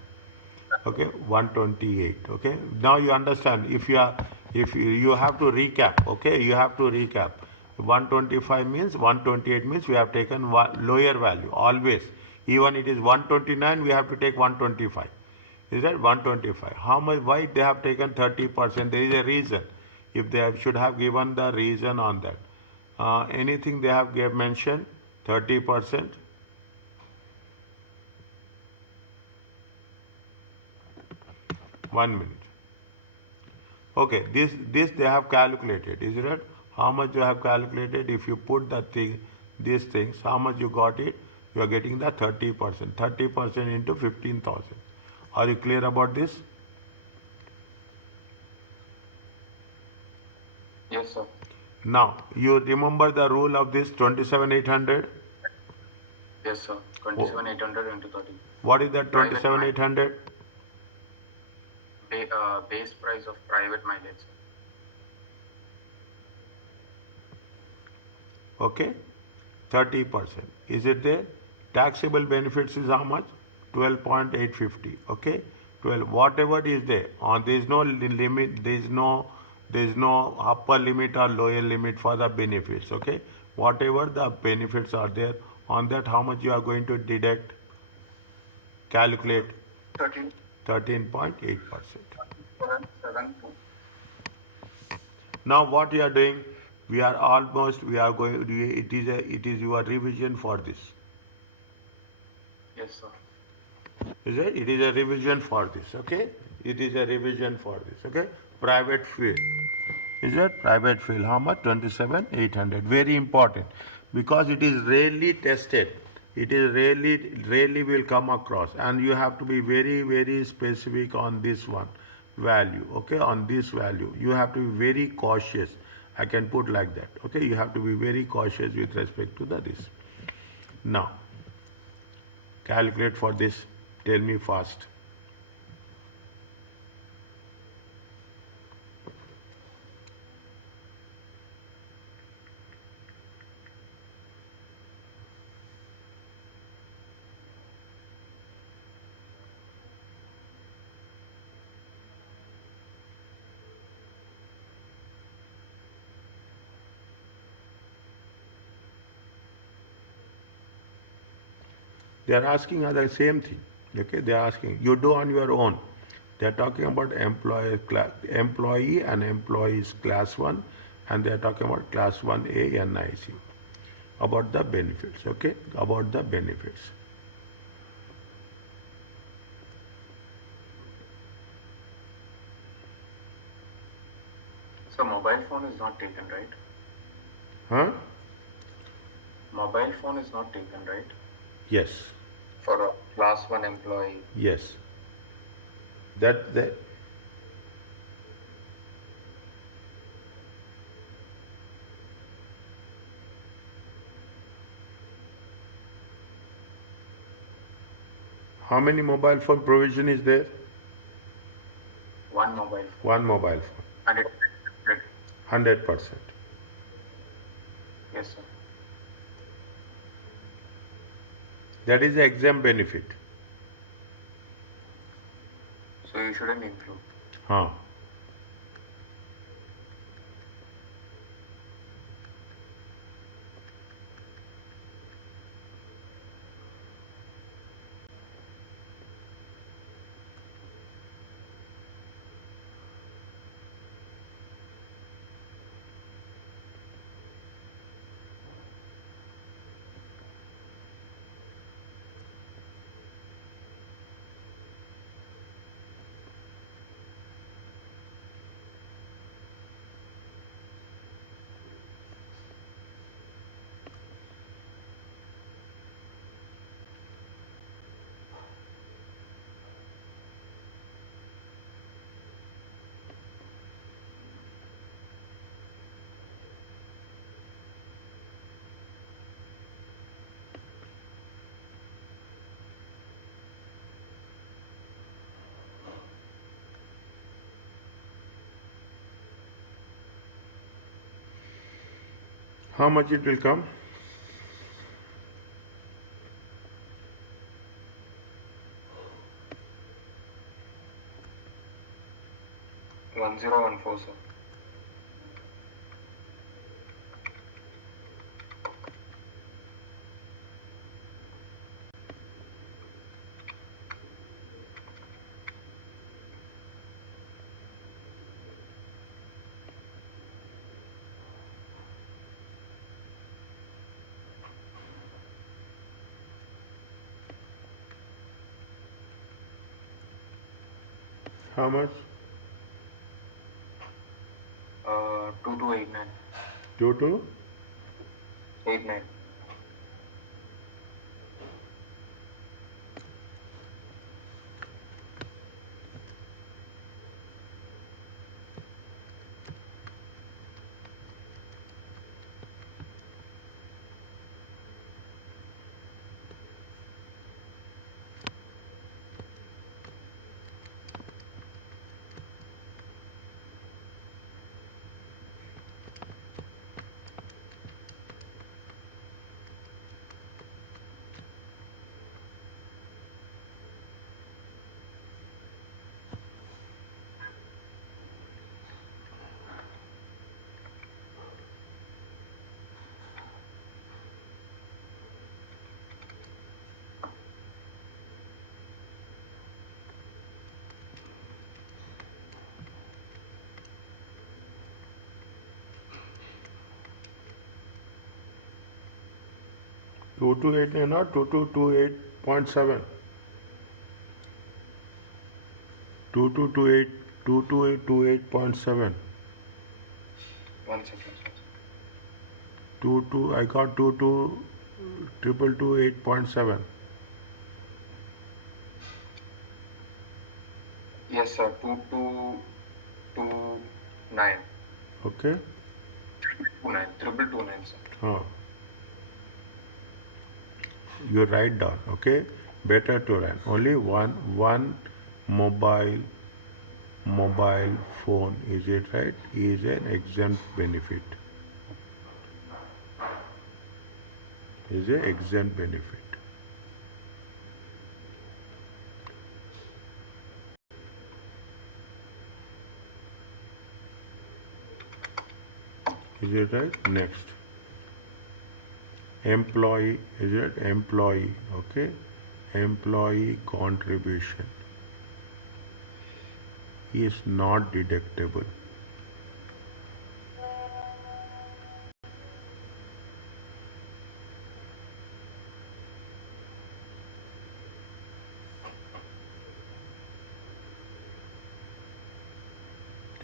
Okay, 128, okay? Now you understand, if you have to recap, okay? You have to recap. 125 means, 128 means we have taken lower value, always. Even it is 129, we have to take 125. Is that 125? How much? Why they have taken 30%? There is a reason. If they should have given the reason on that. Anything they have mentioned? 30%? 1 minute. Okay, this they have calculated, is it? How much you have calculated? If you put the thing, these things, how much you got it? You are getting the 30%. 30% into 15,000. Are you clear about this? Yes, sir. Now you remember the rule of this 27,800. Yes, sir. 27,800 into 30. What is that Private 27,800? Base price of private mileage, sir. Okay, 30%. Is it there? Taxable benefits is how much? 12,850. Okay, 12. Whatever is there. There is no limit. There is no upper limit or lower limit for the benefits. Okay, whatever the benefits are there, on that how much you are going to deduct? Calculate 13.8%. 72. Now what we are doing, we are going, it is your revision for this. Yes, sir. Is it? It is a revision for this, okay? It is a revision for this, okay? Private field. Is it? Private field, how much? 27,800. Very important because it is rarely tested. It is rarely will come across, and you have to be very, very specific on this one value, okay? On this value, you have to be very cautious. I can put like that, okay? You have to be very cautious with respect to this. Now, calculate for this. Tell me fast. They are asking the same thing. Okay, they are asking. You do on your own. They are talking about employee and employees class 1, and they are talking about class 1A NIC. About the benefits, okay? About the benefits. So mobile phone is not taken, right? Huh? Mobile phone is not taken, right? Yes. For a class 1 employee. Yes. That. How many mobile phone provision is there? One mobile phone. One mobile phone. And it's 100%. Yes, sir. That is the exempt benefit. So you shouldn't include. Huh. How much it will come? $1014, sir. How much? 2289. 2 89. Two two eight not 2228.7. 2228.7. One second, sir. 22 I got 222228.7. Yes, sir. 2229. Okay. 229, sir. Oh. You write down, okay? Better to run. Only one mobile phone, is it right? Is an exempt benefit. Is an exempt benefit. Is it right? Next. Employee, is it employee? Okay. Employee contribution is not deductible.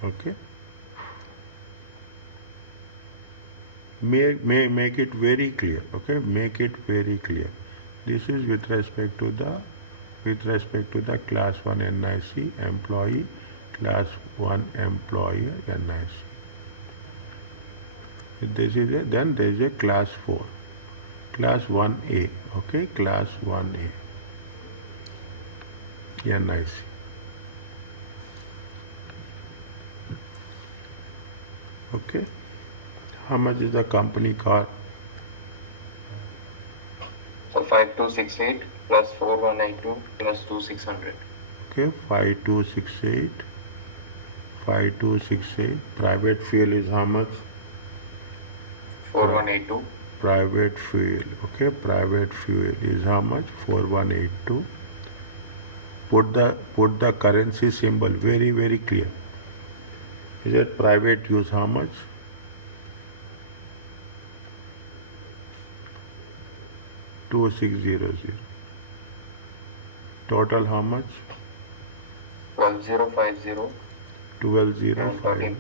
Okay. Make it very clear. Okay, make it very clear. This is with respect to the class 1 NIC employee, class 1 employer NIC. This is then there is a class 4, class 1A. Okay, class 1A NIC. Okay. How much is the company car? So 5268 plus 4182 plus 2600. Okay, 5268. Private fuel is how much? 4182. Private fuel. Okay, private fuel is how much? 4182. Put the currency symbol very clear. Is it private use how much? 2600. Total how much? 12050. 12050.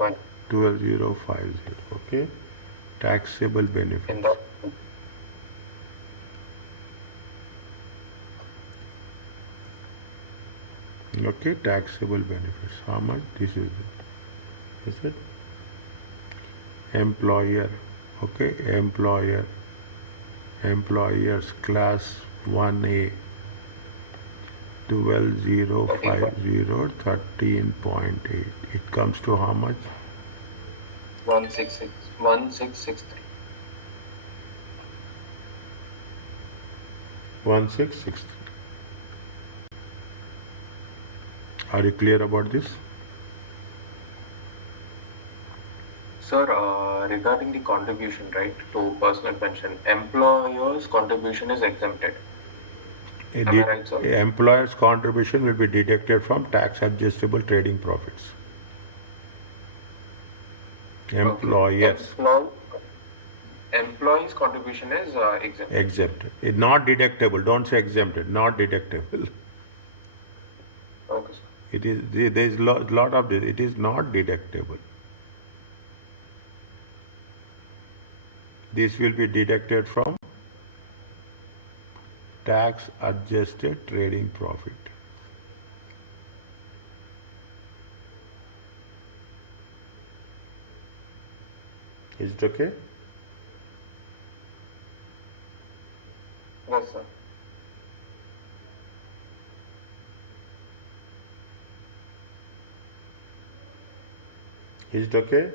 12050. Okay. Taxable benefit. In the Okay, taxable benefits. How much? This is it. Is it? Employer. Okay, employers class 1A 12050 13.8. It comes to how much? 1663. 1663. Are you clear about this? Sir, regarding the contribution, right, to personal pension, employer's contribution is exempted. Am I right, sir? Employer's contribution will be deducted from tax adjustable trading profits. Employers. Employee's contribution is exempt. Exempted. Not deductible. Don't say exempted. Not deductible. Okay, sir. It is there is lot of this. It is not deductible. This will be deducted from tax adjusted trading profit. Is it okay? Yes, sir. Is it okay?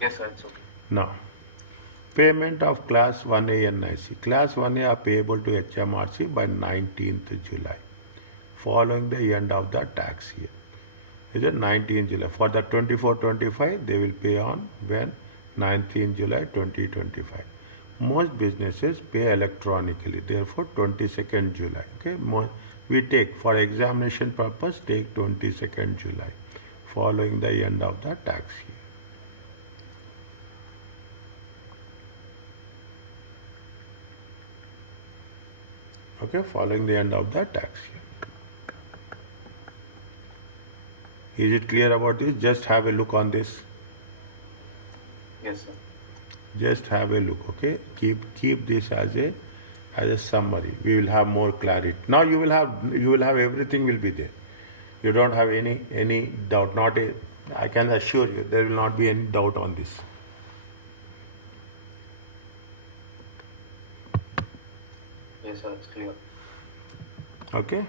Yes, sir, it's okay. Now, payment of Class 1A NIC. Class 1A are payable to HMRC by 19th July, following the end of the tax year. Is it 19th July? For the 24-25, they will pay on when? 19th July 2025. Most businesses pay electronically, therefore 22nd July. Okay, we take for examination purpose, take 22nd July, following the end of the tax year. Okay, following the end of the tax year. Is it clear about this? Just have a look on this. Yes, sir. Just have a look. Okay, keep this as a summary. We will have more clarity. Now you will have everything will be there. You don't have any doubt. I can assure you there will not be any doubt on this. Yes, sir, it's clear. Okay.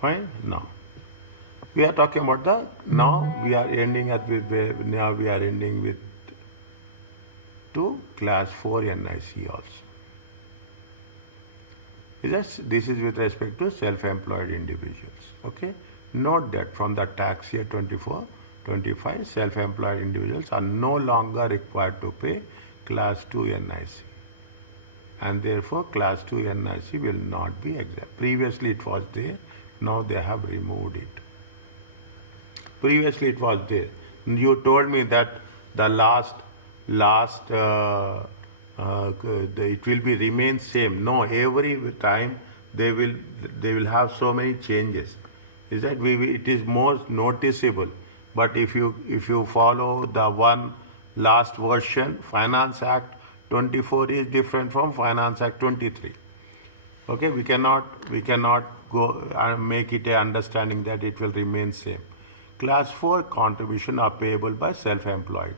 Fine. Now we are talking about now we are ending with to class 4 NIC also. This is with respect to self-employed individuals. Okay. Note that from the tax year 24-25, self-employed individuals are no longer required to pay class 2 NIC. And therefore class 2 NIC will not be exempt. Previously it was there, now they have removed it. Previously it was there. You told me that the it will be remain same. No, every time they will have so many changes. Is that it is more noticeable. But if you follow the one last version, Finance Act 24 is different from Finance Act 23. Okay, we cannot go and make it a understanding that it will remain same. Class 4 contribution are payable by self-employed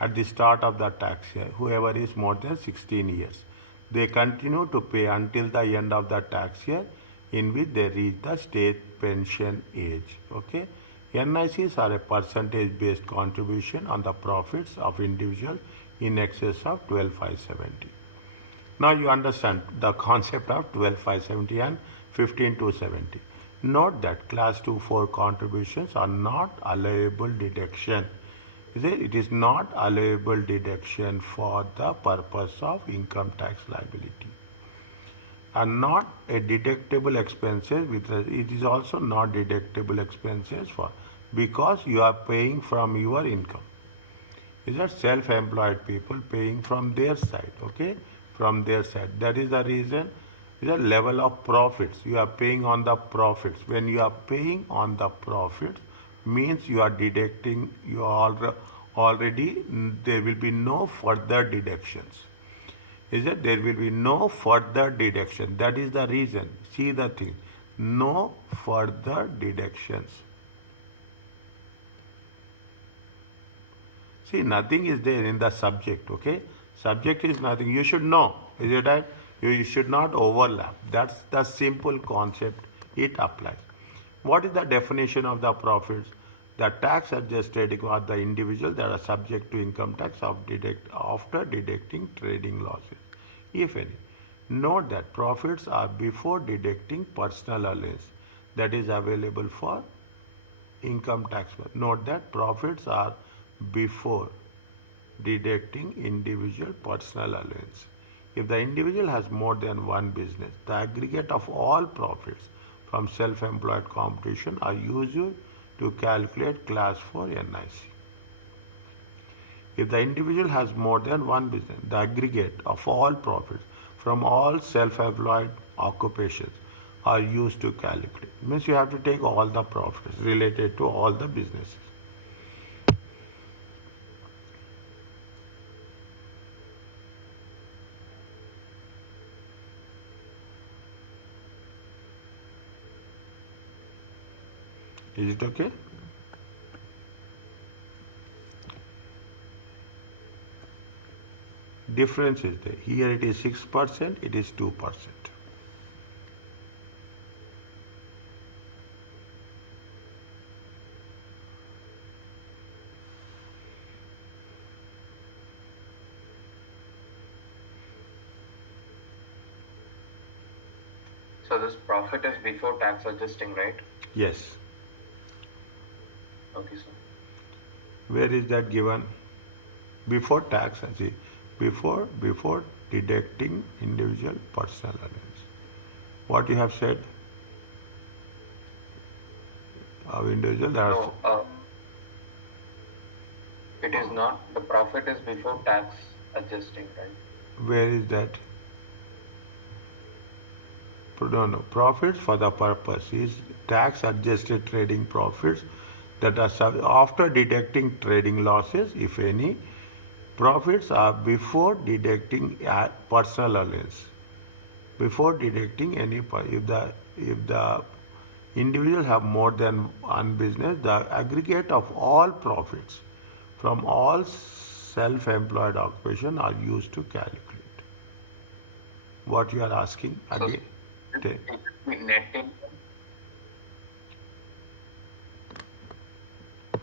at the start of the tax year, whoever is more than 16 years. They continue to pay until the end of the tax year in which they reach the state pension age. Okay, NICs are a percentage-based contribution on the profits of individuals in excess of 12,570. Now you understand the concept of 12,570 and 15,270. Note that class 2-4 contributions are not allowable deduction. It is not allowable deduction for the purpose of income tax liability. And not a deductible expenses it is also not deductible expenses for because you are paying from your income. Is that self-employed people paying from their side, okay? From their side. That is the reason, is a level of profits. You are paying on the profits. When you are paying on the profits, means you are deducting, you are already, there will be no further deductions. Is that there will be no further deduction. That is the reason. See the thing. No further deductions. See, nothing is there in the subject, okay? Subject is nothing. You should know. Is it right? You should not overlap. That's the simple concept. It applies. What is the definition of the profits? The tax adjusted are the individuals that are subject to income tax after deducting trading losses, if any. Note that profits are before deducting personal allowance that is available for income tax. Note that profits are before deducting individual personal allowance. If the individual has more than one business, the aggregate of all profits from self-employed competition are used to calculate class 4 NIC. If the individual has more than one business, the aggregate of all profits from all self-employed occupations are used to calculate. Means you have to take all the profits related to all the businesses. Is it okay? Difference is there. Here it is 6%, it is 2%. So this profit is before tax adjusting, right? Yes. Okay, sir. Where is that given? Before tax, see, before deducting individual personal allowance. What you have said? Of individual, that's No, it is not. The profit is before tax adjusting, right? where is that? No. Profits for the purpose is tax adjusted trading profits that are after deducting trading losses, if any. Profits are before deducting personal allowance. Before deducting any, if the individual have more than one business, the aggregate of all profits from all self-employed occupation are used to calculate. What you are asking again? Net income.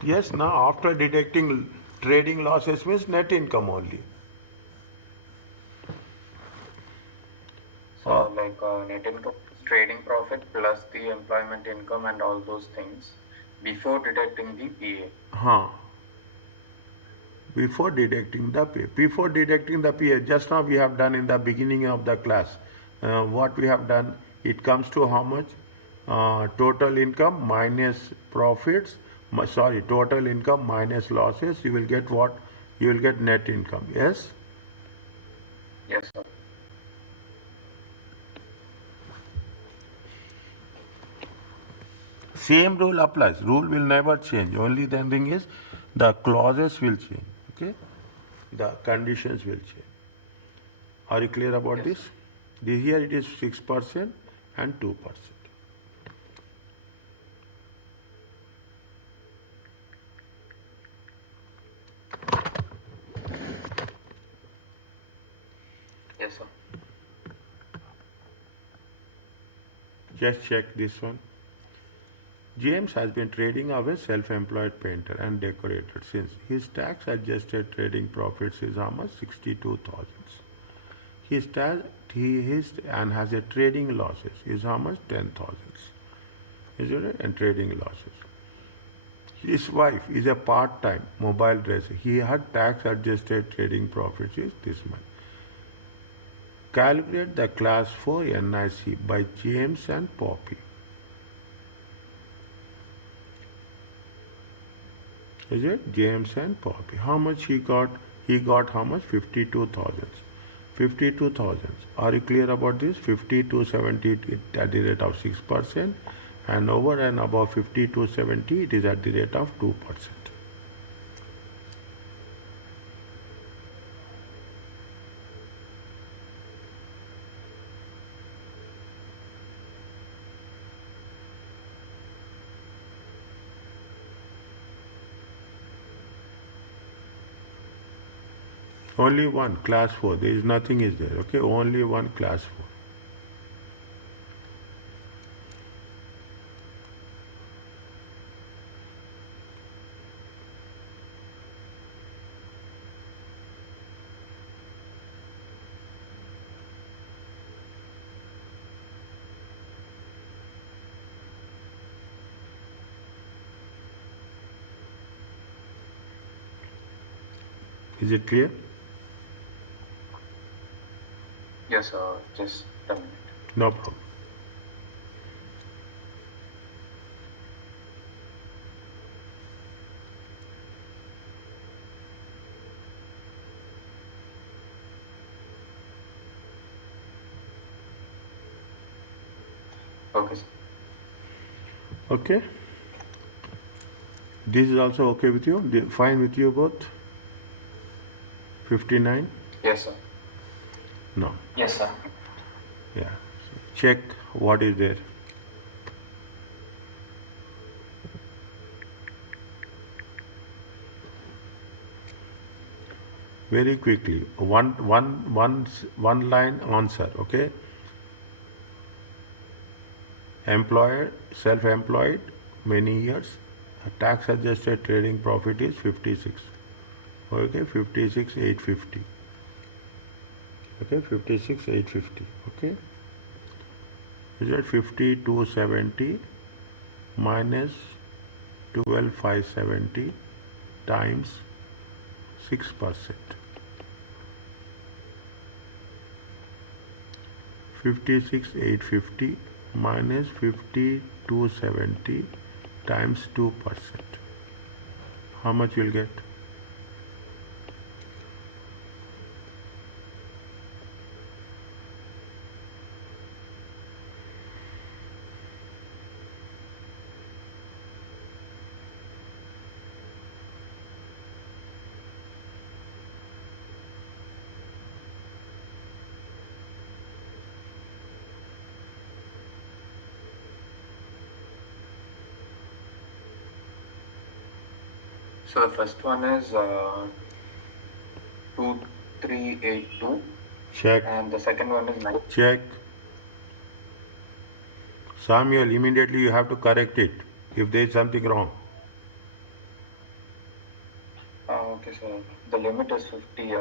Yes, now after deducting trading losses means net income only. So net income is trading profit plus the employment income and all those things before deducting the PA. Before deducting the pay. Before deducting the pay, just now we have done in the beginning of the class. What we have done, it comes to how much? Total income minus profits. Total income minus losses. You will get what? You will get net income. Yes? Yes, sir. Same rule applies. Rule will never change. Only the thing is the clauses will change. Okay? The conditions will change. Are you clear about this? Here it is 6% and 2%. Yes, sir. Just check this one. James has been trading as a self-employed painter and decorator since his tax-adjusted trading profits is how much? 62,000. His and has a trading losses is how much? 10,000. Is it right? And trading losses. His wife is a part-time mobile dresser. He had tax-adjusted trading profits is this much. Calculate the class 4 NIC by James and Poppy. Is it? James and Poppy. How much he got? He got how much? 52,000. 52,000. Are you clear about this? 5270 at the rate of 6%, and over and above 5270 it is at the rate of 2%. Only one class 4. There is nothing is there. Okay, only one class 4. Is it clear? Yes, sir. Just a minute. No problem. Okay, sir. Okay. This is also okay with you? Fine with you both? 59? Yes, sir. No. Yes, sir. Yeah. Check what is there. Very quickly. One line answer, okay? Employer, self-employed, many years. Tax adjusted trading profit is 56. Okay, 56,850. Okay, 56,850. Okay. Is that 5270 minus 12,570 times 6%. 56,850 minus 5270 times 2%. How much you'll get? So the first one is 2382. Check. And the second one is 9. Check. Samuel, immediately you have to correct it if there is something wrong. Okay, sir. The limit is 50.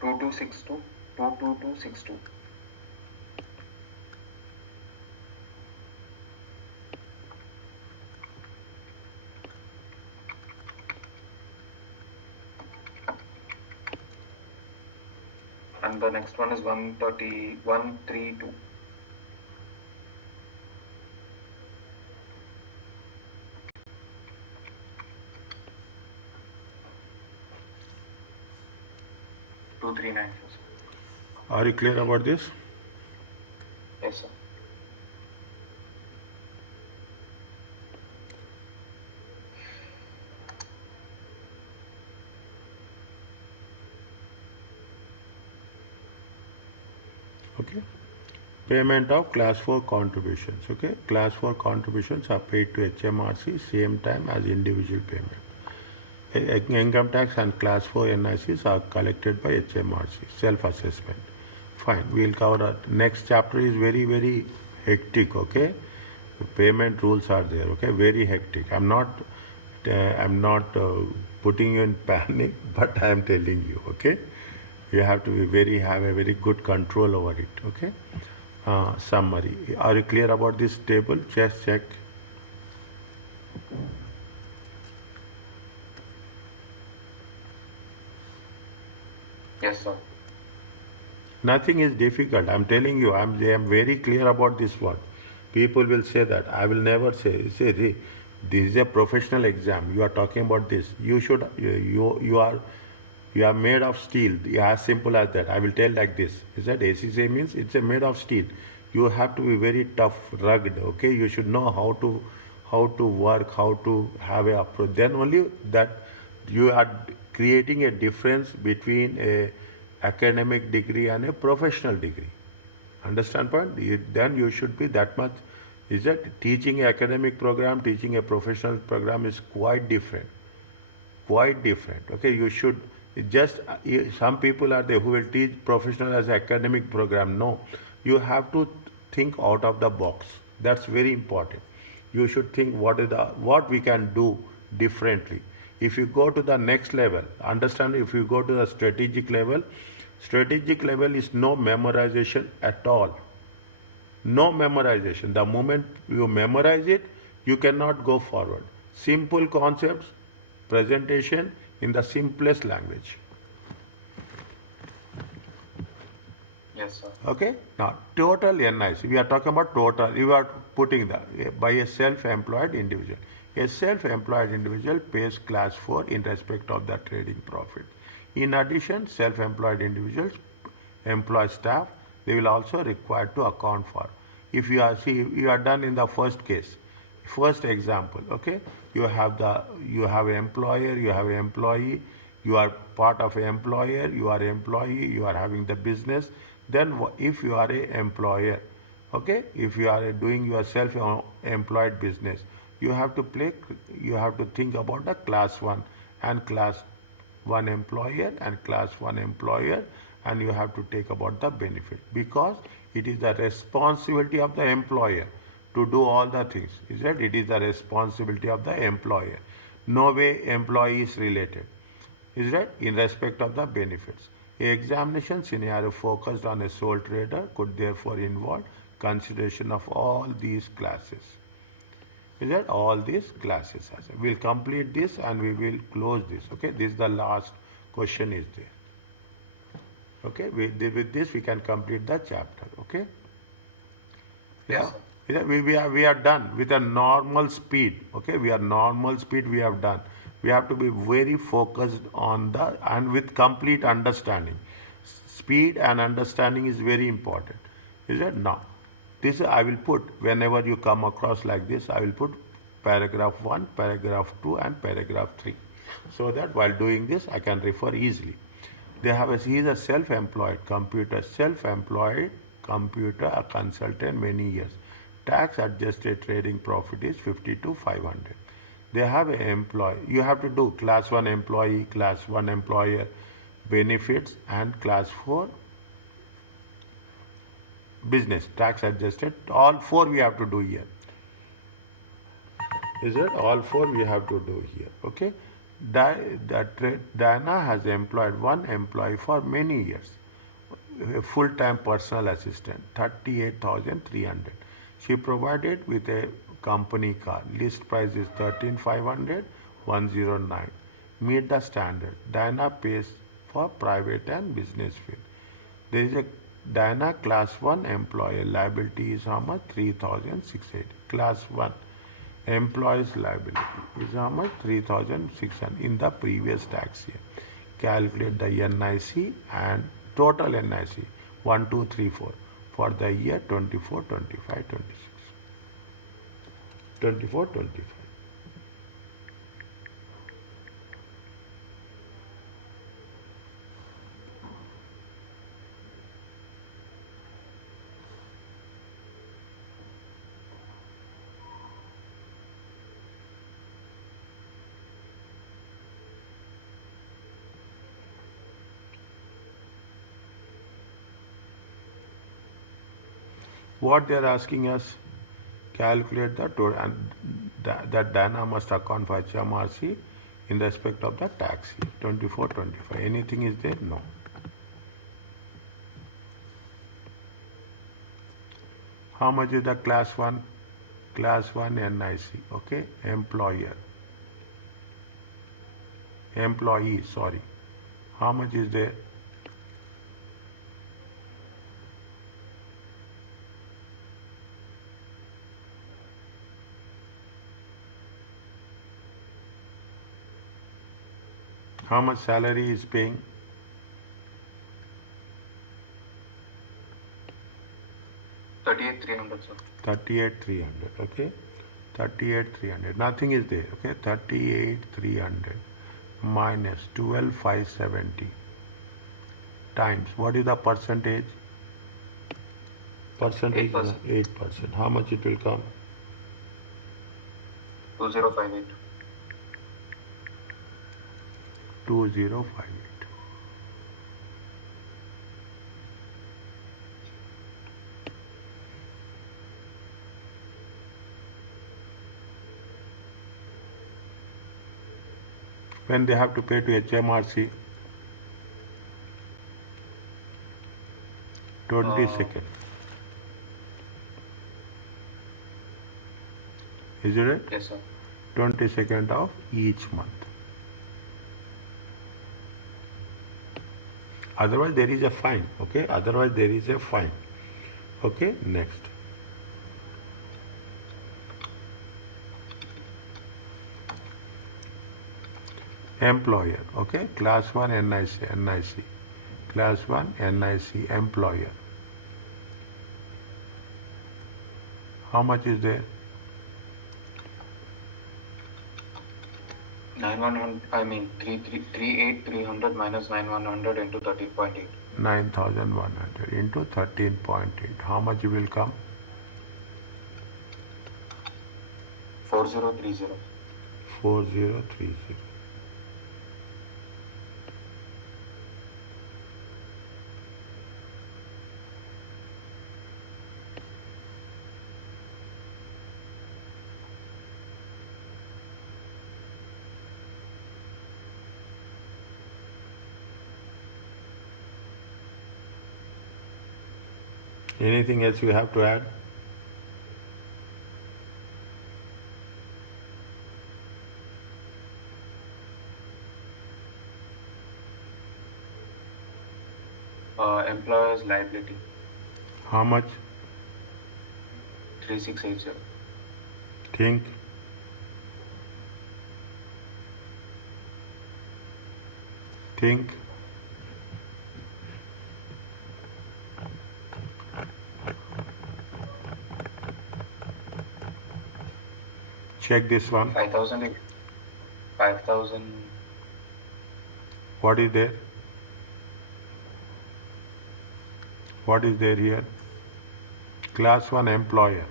Two two six two 22262. And the next one is 132. Two three nine four. Are you clear about this? Yes, sir. Okay. Payment of class 4 contributions. Okay. Class 4 contributions are paid to HMRC same time as individual payment. Income tax and class 4 NICs are collected by HMRC. Self-assessment. Fine. We'll cover that. Next chapter is very, very hectic. Okay. The payment rules are there. Okay. Very hectic. I'm not putting you in panic, but I am telling you. Okay. You have to have a very good control over it. Okay. Summary. Are you clear about this table? Just check. Yes, sir. Nothing is difficult. I'm telling you. I am very clear about this one. People will say that. I will never say. This is a professional exam. You are talking about this. You should. You are made of steel. As simple as that. I will tell like this. Is that ACCA means it's a made of steel. You have to be very tough, rugged. Okay. You should know how to work, how to have a approach. Then only that you are creating a difference between a academic degree and a professional degree. Understand point? Then you should be that much. Is that teaching an academic program, teaching a professional program is quite different. Quite different. Okay, you should just some people are there who will teach professional as academic program. No, you have to think out of the box. That's very important. You should think what we can do differently. If you go to the next level, understand, if you go to the strategic level is no memorization at all. No memorization. The moment you memorize it, you cannot go forward. Simple concepts, presentation in the simplest language. Yes, sir. Okay, now total NIC, we are talking about total, you are putting by a self-employed individual. A self-employed individual pays class 4 in respect of the trading profit. In addition, self-employed individuals employ staff, they will also require to account for. If you are, see, you are done in the first case, first example, okay, you have an employer, you have an employee, you are part of an employer, you are employee, you are having the business. Then if you are a employer, okay, if you are doing your self employed business, you have to think about the class 1 and class 1 employer and class 1 employer, and you have to take about the benefit, because it is the responsibility of the employer to do all the things. Is that it is the responsibility of the employer. No way employee is related. Is that in respect of the benefits. A examination scenario focused on a sole trader could therefore involve consideration of all these classes. Is that all these classes? We'll complete this and we will close this. Okay, this is the last question is there. Okay, with this we can complete the chapter. Okay. Yes, Yeah, we are done with a normal speed. Okay, we are normal speed. We have done. We have to be very focused on the and with complete understanding. Speed and understanding is very important. Is it now? This I will put whenever you come across like this. I will put paragraph 1, paragraph 2, and paragraph 3, so that while doing this I can refer easily. He is a self-employed computer consultant many years. Tax adjusted trading profit is 50 to 500. They have an employee. You have to do class 1 employee, class 1 employer, benefits, and class 4 business, tax adjusted. All 4 we have to do here. Is it? All 4 we have to do here. Okay. Diana has employed one employee for many years, a full-time personal assistant, 38,300. She provided with a company car. List price is 13,500, 109. Meet the standard. Diana pays for private and business field. There is a Diana class 1 employer liability is how much? 3,680. Class 1 employees liability is how much? 3,600 in the previous tax year. Calculate the NIC and total NIC 1, 2, 3, 4 for the year 24, 25, 26. 24, 25. What they are asking us, calculate the total, and that Diana must account for HMRC in respect of the tax year 24, 25. Anything is there? No. How much is the class 1? Class 1 NIC. Okay, employee, sorry. How much is there? How much salary is paying? $38,300, sir. 38,300. Okay, 38,300. Nothing is there. Okay, 38,300 minus 12,570 times. What is the percentage? Percentage 8%. 8%. How much it will come? 2058. 2058. When they have to pay to HMRC? 22nd. Is it right? Yes, sir. 22nd of each month. Otherwise there is a fine. Okay, otherwise there is a fine. Okay, next. Employer. Okay, class 1 NIC. Class 1 NIC employer. How much is there? 9100, I mean 38300 minus 9100 into 13.8. 9100 into 13.8. How much will come? 4030. 4030. Anything else you have to add? Employer's liability. How much? 3680. Think. Think. Check this one. 5000. 5000. What is there? What is there here? Class 1 employer.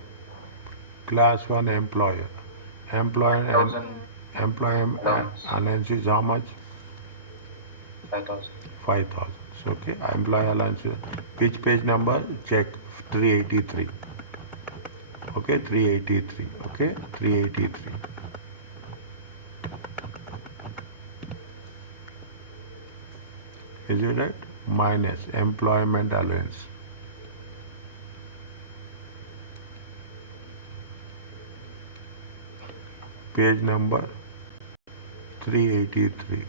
Class 1 employer. Employer and 5000. employer allowance is how much? 5000. 5000. Okay. Employer allowance. Which page number? Check. 383. Okay. 383. Okay. 383. Is it right? Minus employment allowance. Page number 383.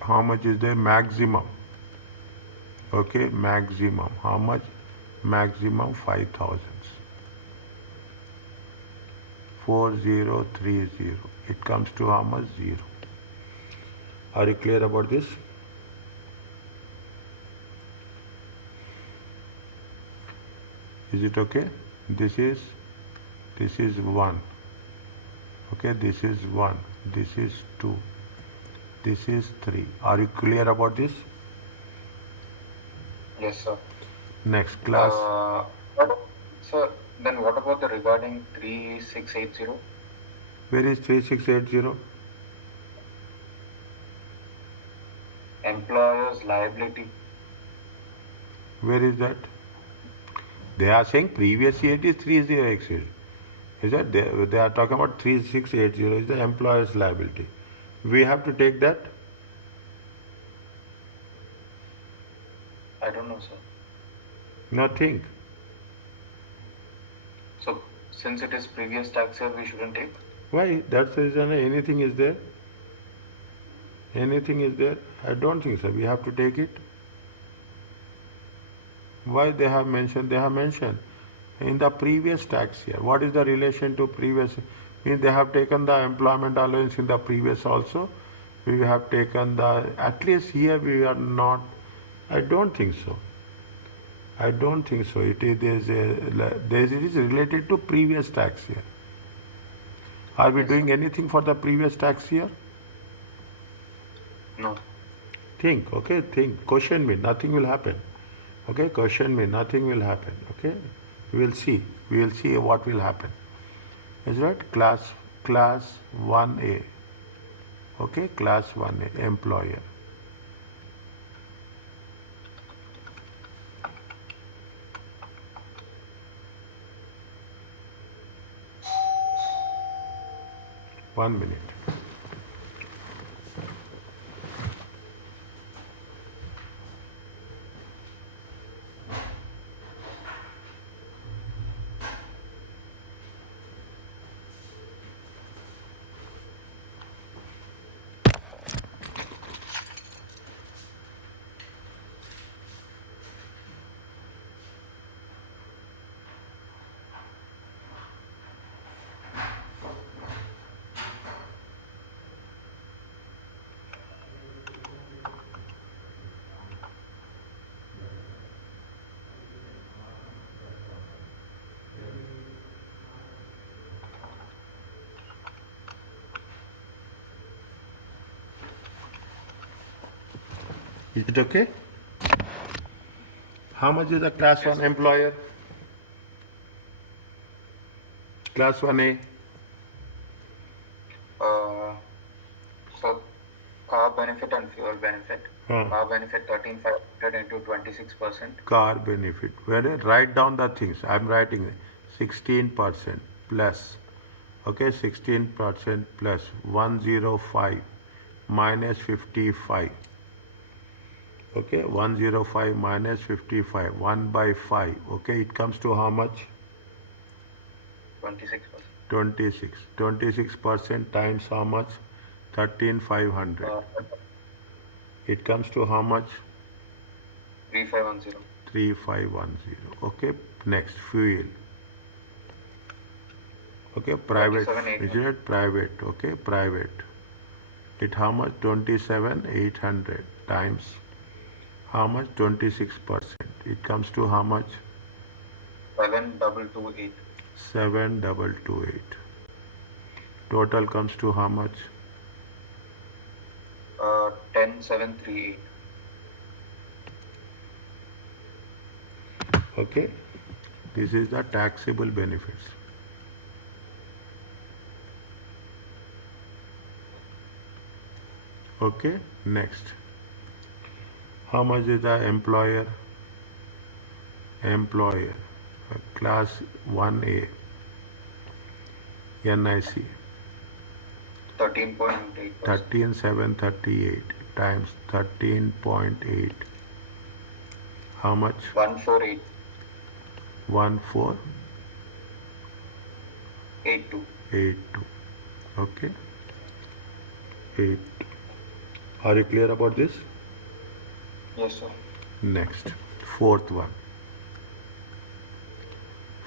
How much is the maximum? Okay, maximum. How much? Maximum 5000. 4030. It comes to how much? 0. Are you clear about this? Is it okay? This is 1. Okay, this is 1. This is 2. This is 3. Are you clear about this? Yes, sir. Next class. Sir, then what about the regarding 3680? Where is 3680? Employer's liability. Where is that? They are saying previous year is 3080. Is that they are talking about 3680 is the employer's liability. We have to take that. I don't know, sir. Nothing. So, since it is previous tax year, we shouldn't take? Why? That's the reason anything is there. Anything is there? I don't think so. We have to take it. Why they have mentioned? They have mentioned in the previous tax year. What is the relation to previous? Means they have taken the employment allowance in the previous also. We have taken the, at least here we are not, I don't think so. I don't think so. It is related to previous tax year. Are we doing anything for the previous tax year? No. Think, okay, think. Question me, nothing will happen. Okay, question me, nothing will happen. Okay, we will see. We will see what will happen. Is right? Class 1A. Okay, class 1A, employer. One minute. Is it okay? How much is the class 1 employer? Class 1A? So car benefit and fuel benefit. Huh. Car benefit 13,500 into 26%. Car benefit. Write down the things. I'm writing 16% plus. Okay, 16% plus 105 minus 55. Okay, 105 minus 55. 1 by 5. Okay, it comes to how much? 26%. 26. 26% times how much? 13,500. It comes to how much? 3510. 3510. Okay, next fuel. Okay, private. 27,800. Is it private? Okay, private. It how much? 27,800 times how much? 26%. It comes to how much? 7,228. 7,228. Total comes to how much? 10,738. Okay, this is the taxable benefits. Okay, next. How much is the employer? Employer, class 1A, NIC, 13.8%. 13,738 times 13.8. How much? 14882. 1482. Okay, 8. Are you clear about this? Yes, sir. Next, fourth one.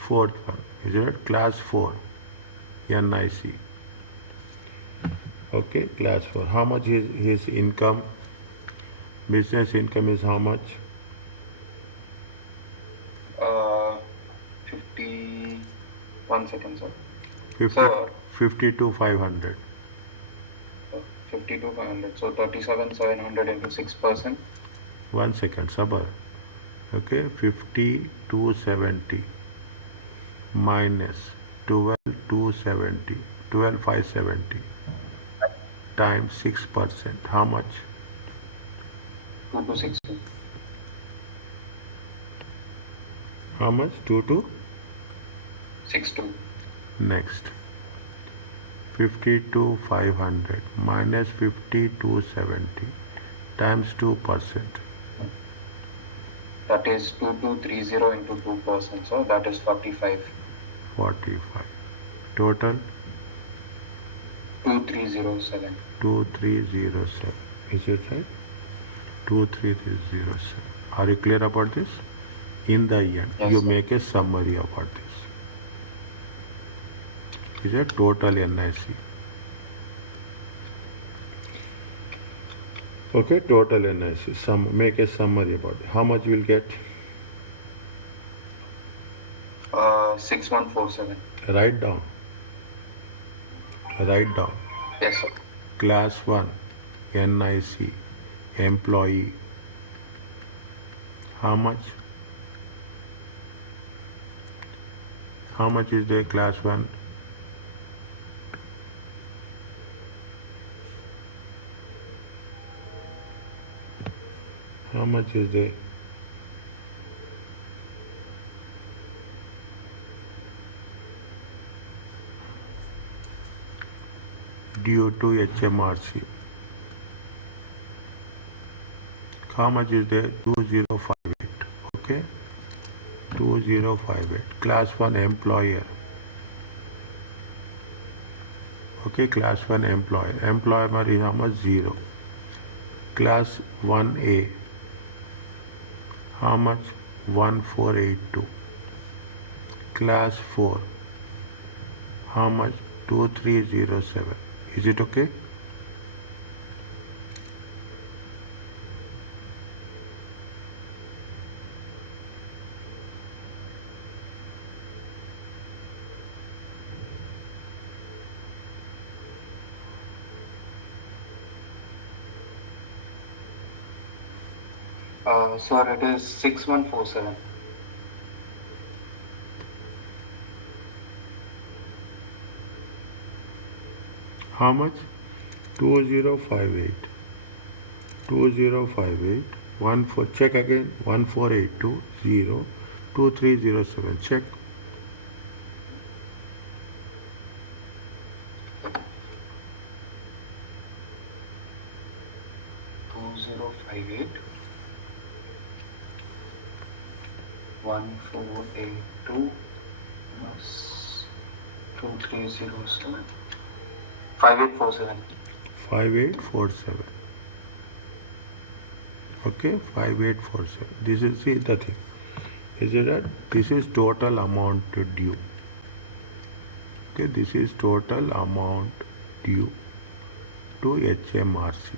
Fourth one, is it class 4, NIC? Okay, class 4. How much is his income? Business income is how much? 50. 1 second, sir. 50, Sir. 52,500. 52,500. So 37,700 into 6%. 1 second, Sabar. Okay, 5270 minus 12,270, 12,570 times 6%. How much? 2262. How much? 2 to? 62. Next. 52,500 minus 5270 times 2%. That is 2230 into 2%. So that is 45. 45. Total? 2307. 2307. Is it right? 2307. Are you clear about this? In the end, Yes, you sir. make a summary about this. Is a total NIC. Okay, total NIC. Make a summary about it. How much you will get? 6147. Write down. Write down. Yes, sir. Class 1, NIC, employee. How much? How much is the class 1? How much is the due to HMRC? How much is the 2058? Okay, 2058. Class 1 employer. Okay, class 1 employer. Employer is how much? 0. Class 1A. How much? 1482. Class 4. How much? 2307. Is it okay? Sir, it is 6147. How much? 2058. 2058. 14. Check again. 14820 2307. Check. 2058 1482 plus 2307 5847. 5847. Okay, 5847. This is see the thing. Is it that this is total amount due? Okay, this is total amount due to HMRC.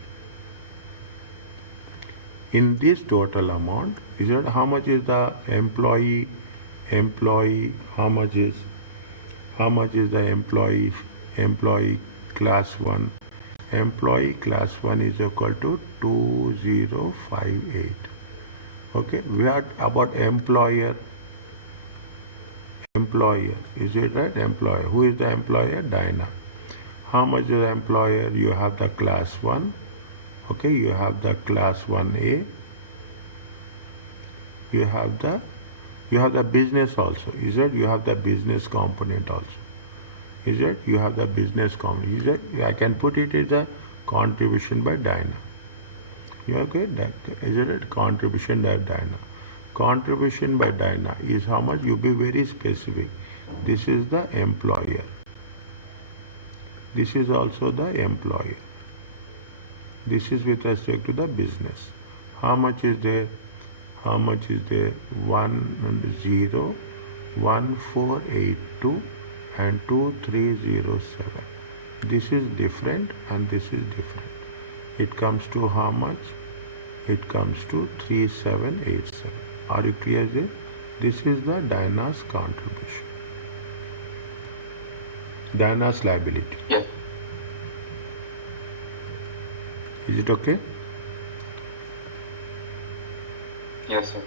In this total amount, is it how much is the employee? How much is the employee class 1? Employee class 1 is equal to 2058. Okay, what about employer? Is it right? Employer. Who is the employer? Dinah. How much is the employer? You have the class 1. Okay, you have the class 1A. You have the business also. Is it? You have the business component also. Is it? You have the business component. Is it? I can put it as a contribution by Dinah. You okay? Is it? Contribution by Dinah. Contribution by Dinah is how much? You be very specific. This is the employer. This is also the employer. This is with respect to the business. How much is there? 101482 and 2307. This is different and this is different. It comes to how much? It comes to 3787. Are you clear there? This is the Dinah's contribution. Dinah's liability. Yes. Is it okay? Yes, sir.